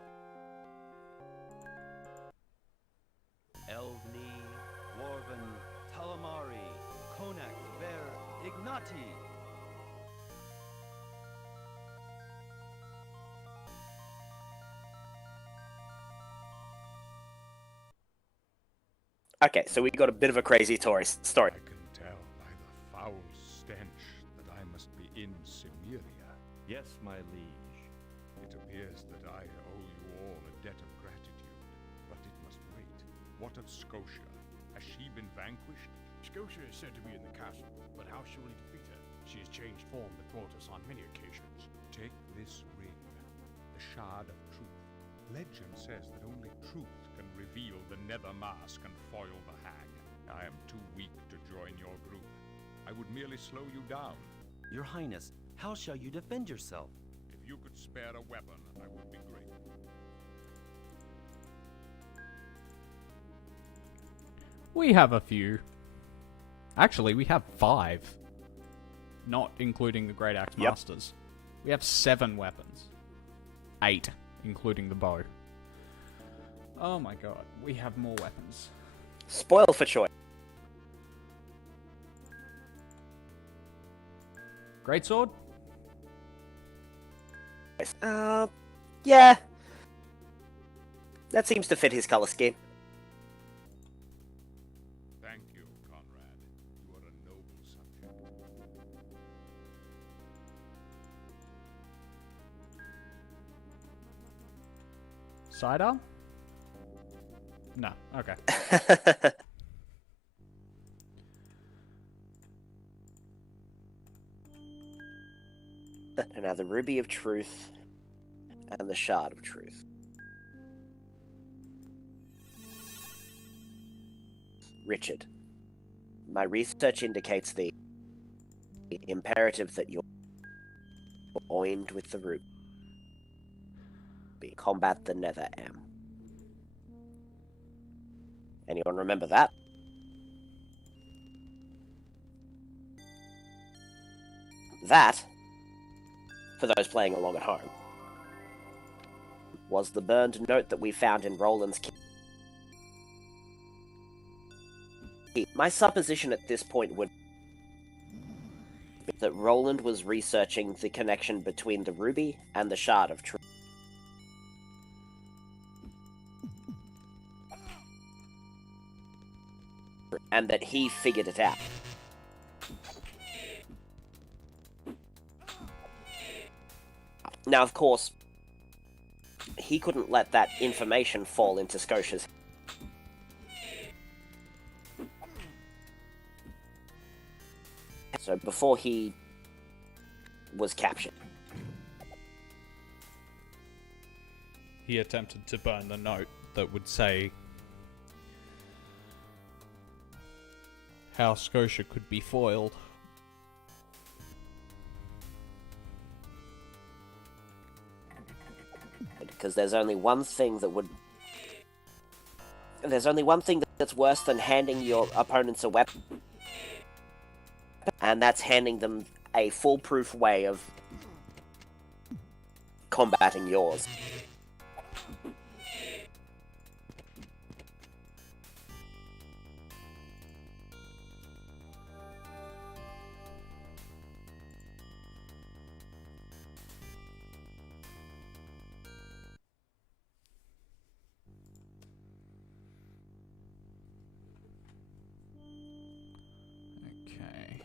Elvni, Warven, Talamari, Konak, Ver, Ignati. Okay, so we got a bit of a crazy story. I can tell by the foul stench that I must be in Cimmeria. Yes, my liege. It appears that I owe you all a debt of gratitude, but it must wait. What of Scotia? Has she been vanquished? Scotia is said to be in the castle, but how shall we defeat her? She has changed form before us on many occasions. Take this ring, the Shard of Truth. Legend says that only truth can reveal the nether mask and foil the hag. I am too weak to join your group. I would merely slow you down. Your Highness, how shall you defend yourself? If you could spare a weapon, I would be grateful. We have a few. Actually, we have 5. Not including the Great Axe Yep. Masters. We have 7 weapons. 8, including the bow. Oh my god, we have more weapons. Spoil for choice. Greatsword? Yeah. That seems to fit his color scheme. Thank you, Conrad. You are a noble subject. Sidearm? No, okay. Now the Ruby of Truth and the Shard of Truth. Richard, my research indicates the imperative that you're oined with the Ruby. Combat the Nether M. Anyone remember that? That, for those playing along at home, was the burned note that we found in Roland's key. My supposition at this point would be that Roland was researching the connection between the Ruby and the Shard of Truth. And that he figured it out. Now, of course, he couldn't let that information fall into Scotia's. So before he was captured, He attempted to burn the note that would say how Scotia could be foiled. because there's only one thing that would... There's only one thing that's worse than handing your opponents a weapon, and that's handing them a foolproof way of combating yours. Okay.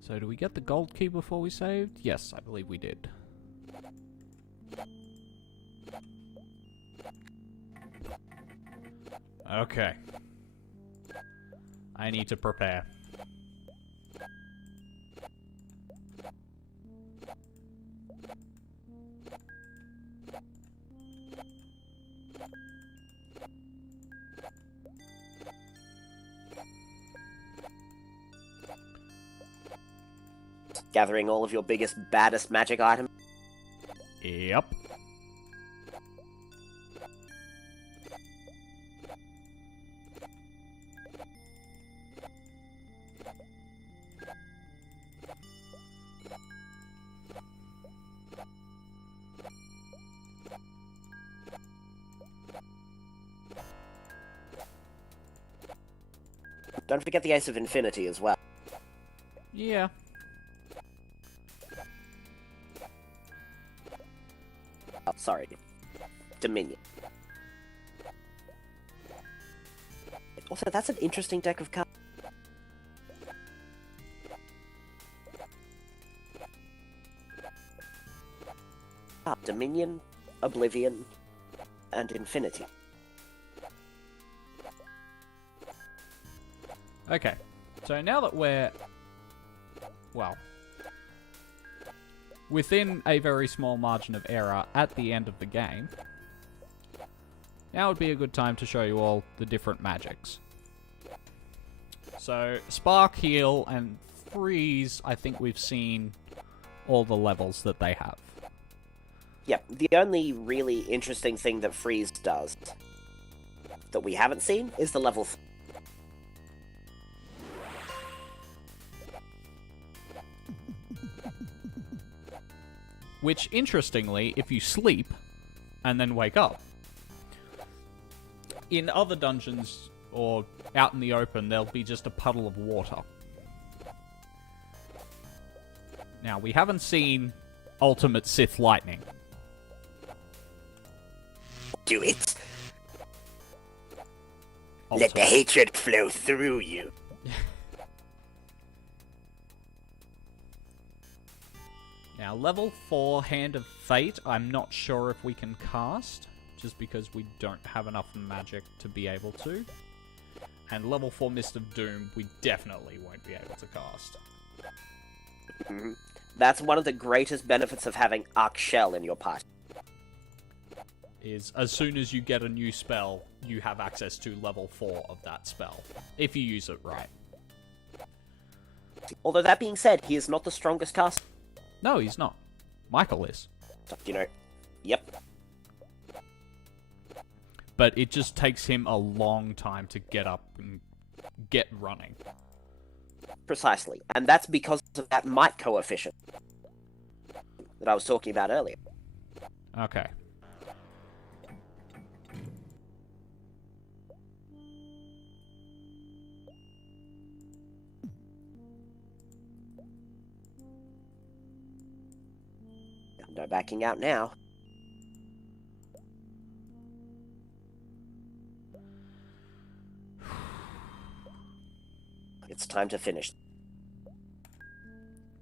So do we get the gold key before we saved? Yes, I believe we did. Okay. I need to prepare. Gathering all of your biggest, baddest magic items. Yep. Don't forget the Ace of Infinity as well. Yeah. Oh, sorry. Dominion. Also, that's an interesting deck of cards. Dominion, Oblivion, and Infinity. Okay. So now that we're... well... within a very small margin of error at the end of the game, now would be a good time to show you all the different magics. So, Spark, Heal, and Freeze, I think we've seen all the levels that they have. Yep, the only really interesting thing that Freeze does that we haven't seen is the level 4. Which, interestingly, if you sleep and then wake up, in other dungeons or out in the open, there'll be just a puddle of water. Now, we haven't seen Ultimate Sith Lightning. Do it. Let Ultimate. the hatred flow through you. Now, level 4 Hand of Fate, I'm not sure if we can cast, just because we don't have enough magic to be able to. And level 4 Mist of Doom, we definitely won't be able to cast. Mhm. That's one of the greatest benefits of having Arc Shell in your party. Is as soon as you get a new spell, you have access to level 4 of that spell, if you use it right. Although that being said, he is not the strongest caster. No, he's not. Michael is. You know, yep. But it just takes him a long time to get up and get running. Precisely. And that's because of that might coefficient that I was talking about earlier. Okay. No backing out now. It's time to finish.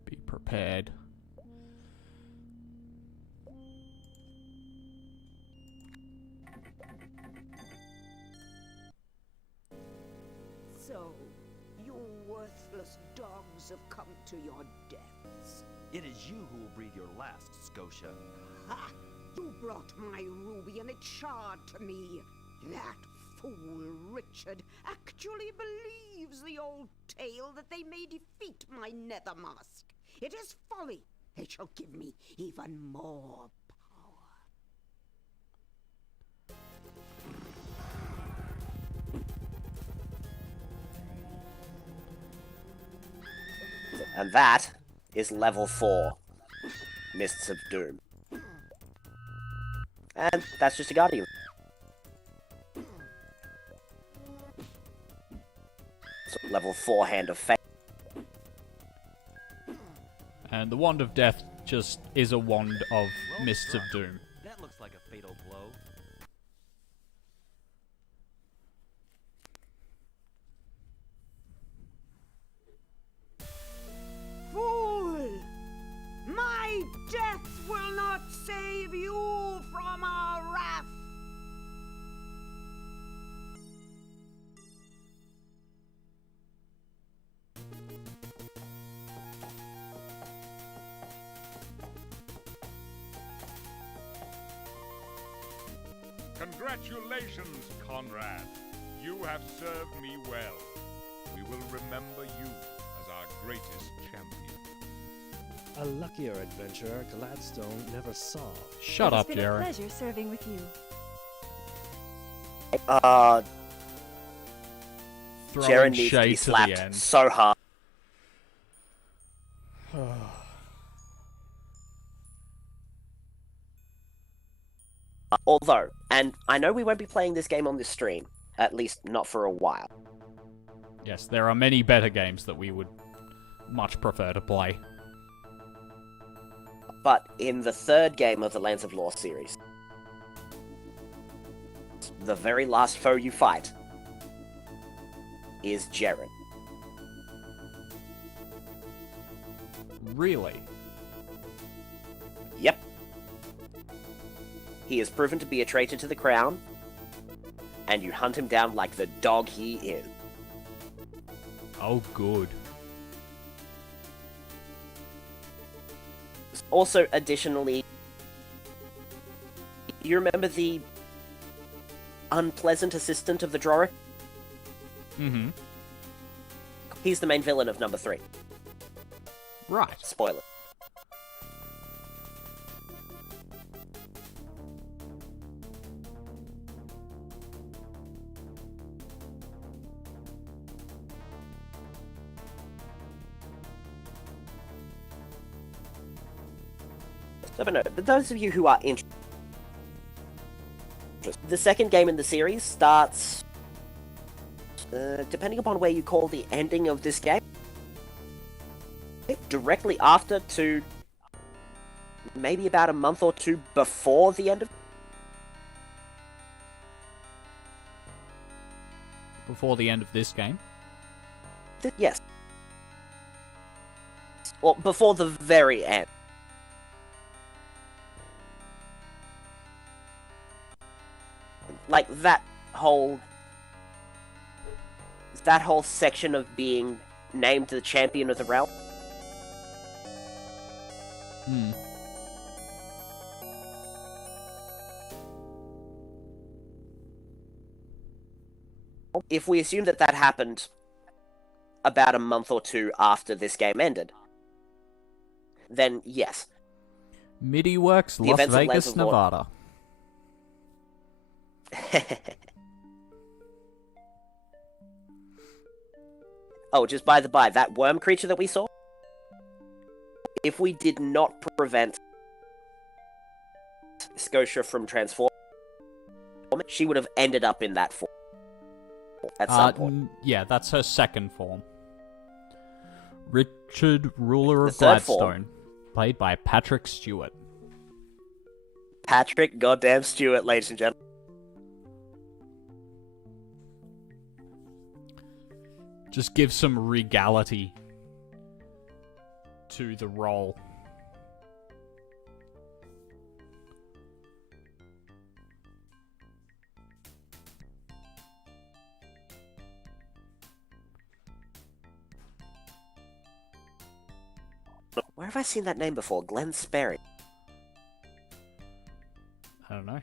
Be prepared. So, you worthless dogs have come to your deaths. It is you who will breathe your last, Scotia. Ha! You brought my ruby and it shard to me. That fool Richard actually believes the old tale that they may defeat my nether mask. It is folly. They shall give me even more power. And that is level 4. Mists of Doom. And that's just a Guardian. So level 4 Hand of Fate. And the Wand of Death just is a wand of Well Mists of struck. Doom. That looks like a fatal blow. Fool! My death will not save you from our wrath! Congratulations, Conrad. You have served me well. We will remember you as our greatest champion. A luckier adventurer Gladstone never saw. Shut up, It's been a Jerry. pleasure serving with you. Throwing Jaren needs to be shade to the slapped end. so hard. Although, and I know we won't be playing this game on this stream, at least not for a while. Yes, there are many better games that we would much prefer to play. But in the third game of the Lands of Lore series, the very last foe you fight is Jaren. Really? Yep. He is proven to be a traitor to the crown, and you hunt him down like the dog he is. Oh, good. Also, additionally, you remember the unpleasant assistant of the drawer? Mm-hmm. He's the main villain of number 3. Right. Spoiler. So, no, but those of you who are interested, the second game in the series starts, depending upon where you call the ending of this game, directly after to maybe about a month or two before the end of... Before the end of this game? Yes. Well, before the very end. Like, that whole section of being named the champion of the realm. Hmm. If we assume that that happened about a month or two after this game ended, then yes. MIDI Works, The Las events of Lands Vegas, of Lore- Nevada. Oh, just by the by, that worm creature that we saw, if we did not prevent Scotia from transforming, she would have ended up in that form at some point. Yeah, that's her second form. Richard, ruler The of third Gladstone, played by Patrick Stewart. Patrick goddamn Stewart, ladies and gentlemen. Just give some regality to the role. Where have I seen that name before? Glenn Sperry. I don't know.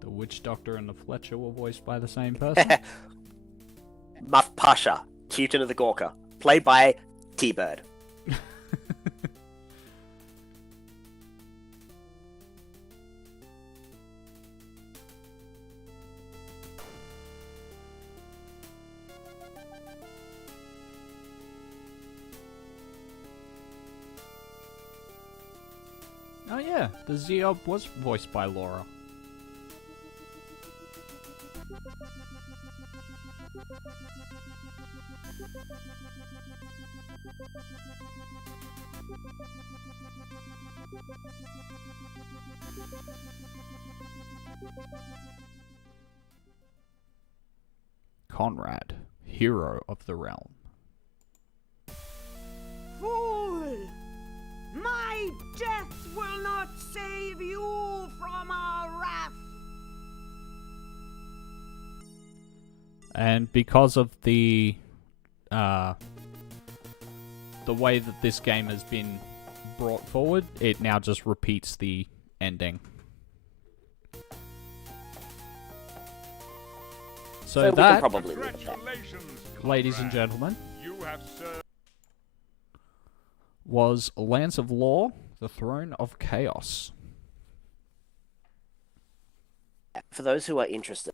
The Witch Doctor and the Fletcher were voiced by the same person? Muff Pasha, Chieftain of the Gorka, played by T-Bird. Oh yeah, the Zeob was voiced by Laura. Conrad, hero of the realm. Fool! My death will not save you from our wrath! And because of the way that this game has been brought forward, it now just repeats the ending. So we can that, probably leave it there. Congratulations, ladies and Conrad. gentlemen, You have served. was Lance of Law, the Throne of Chaos. For those who are interested,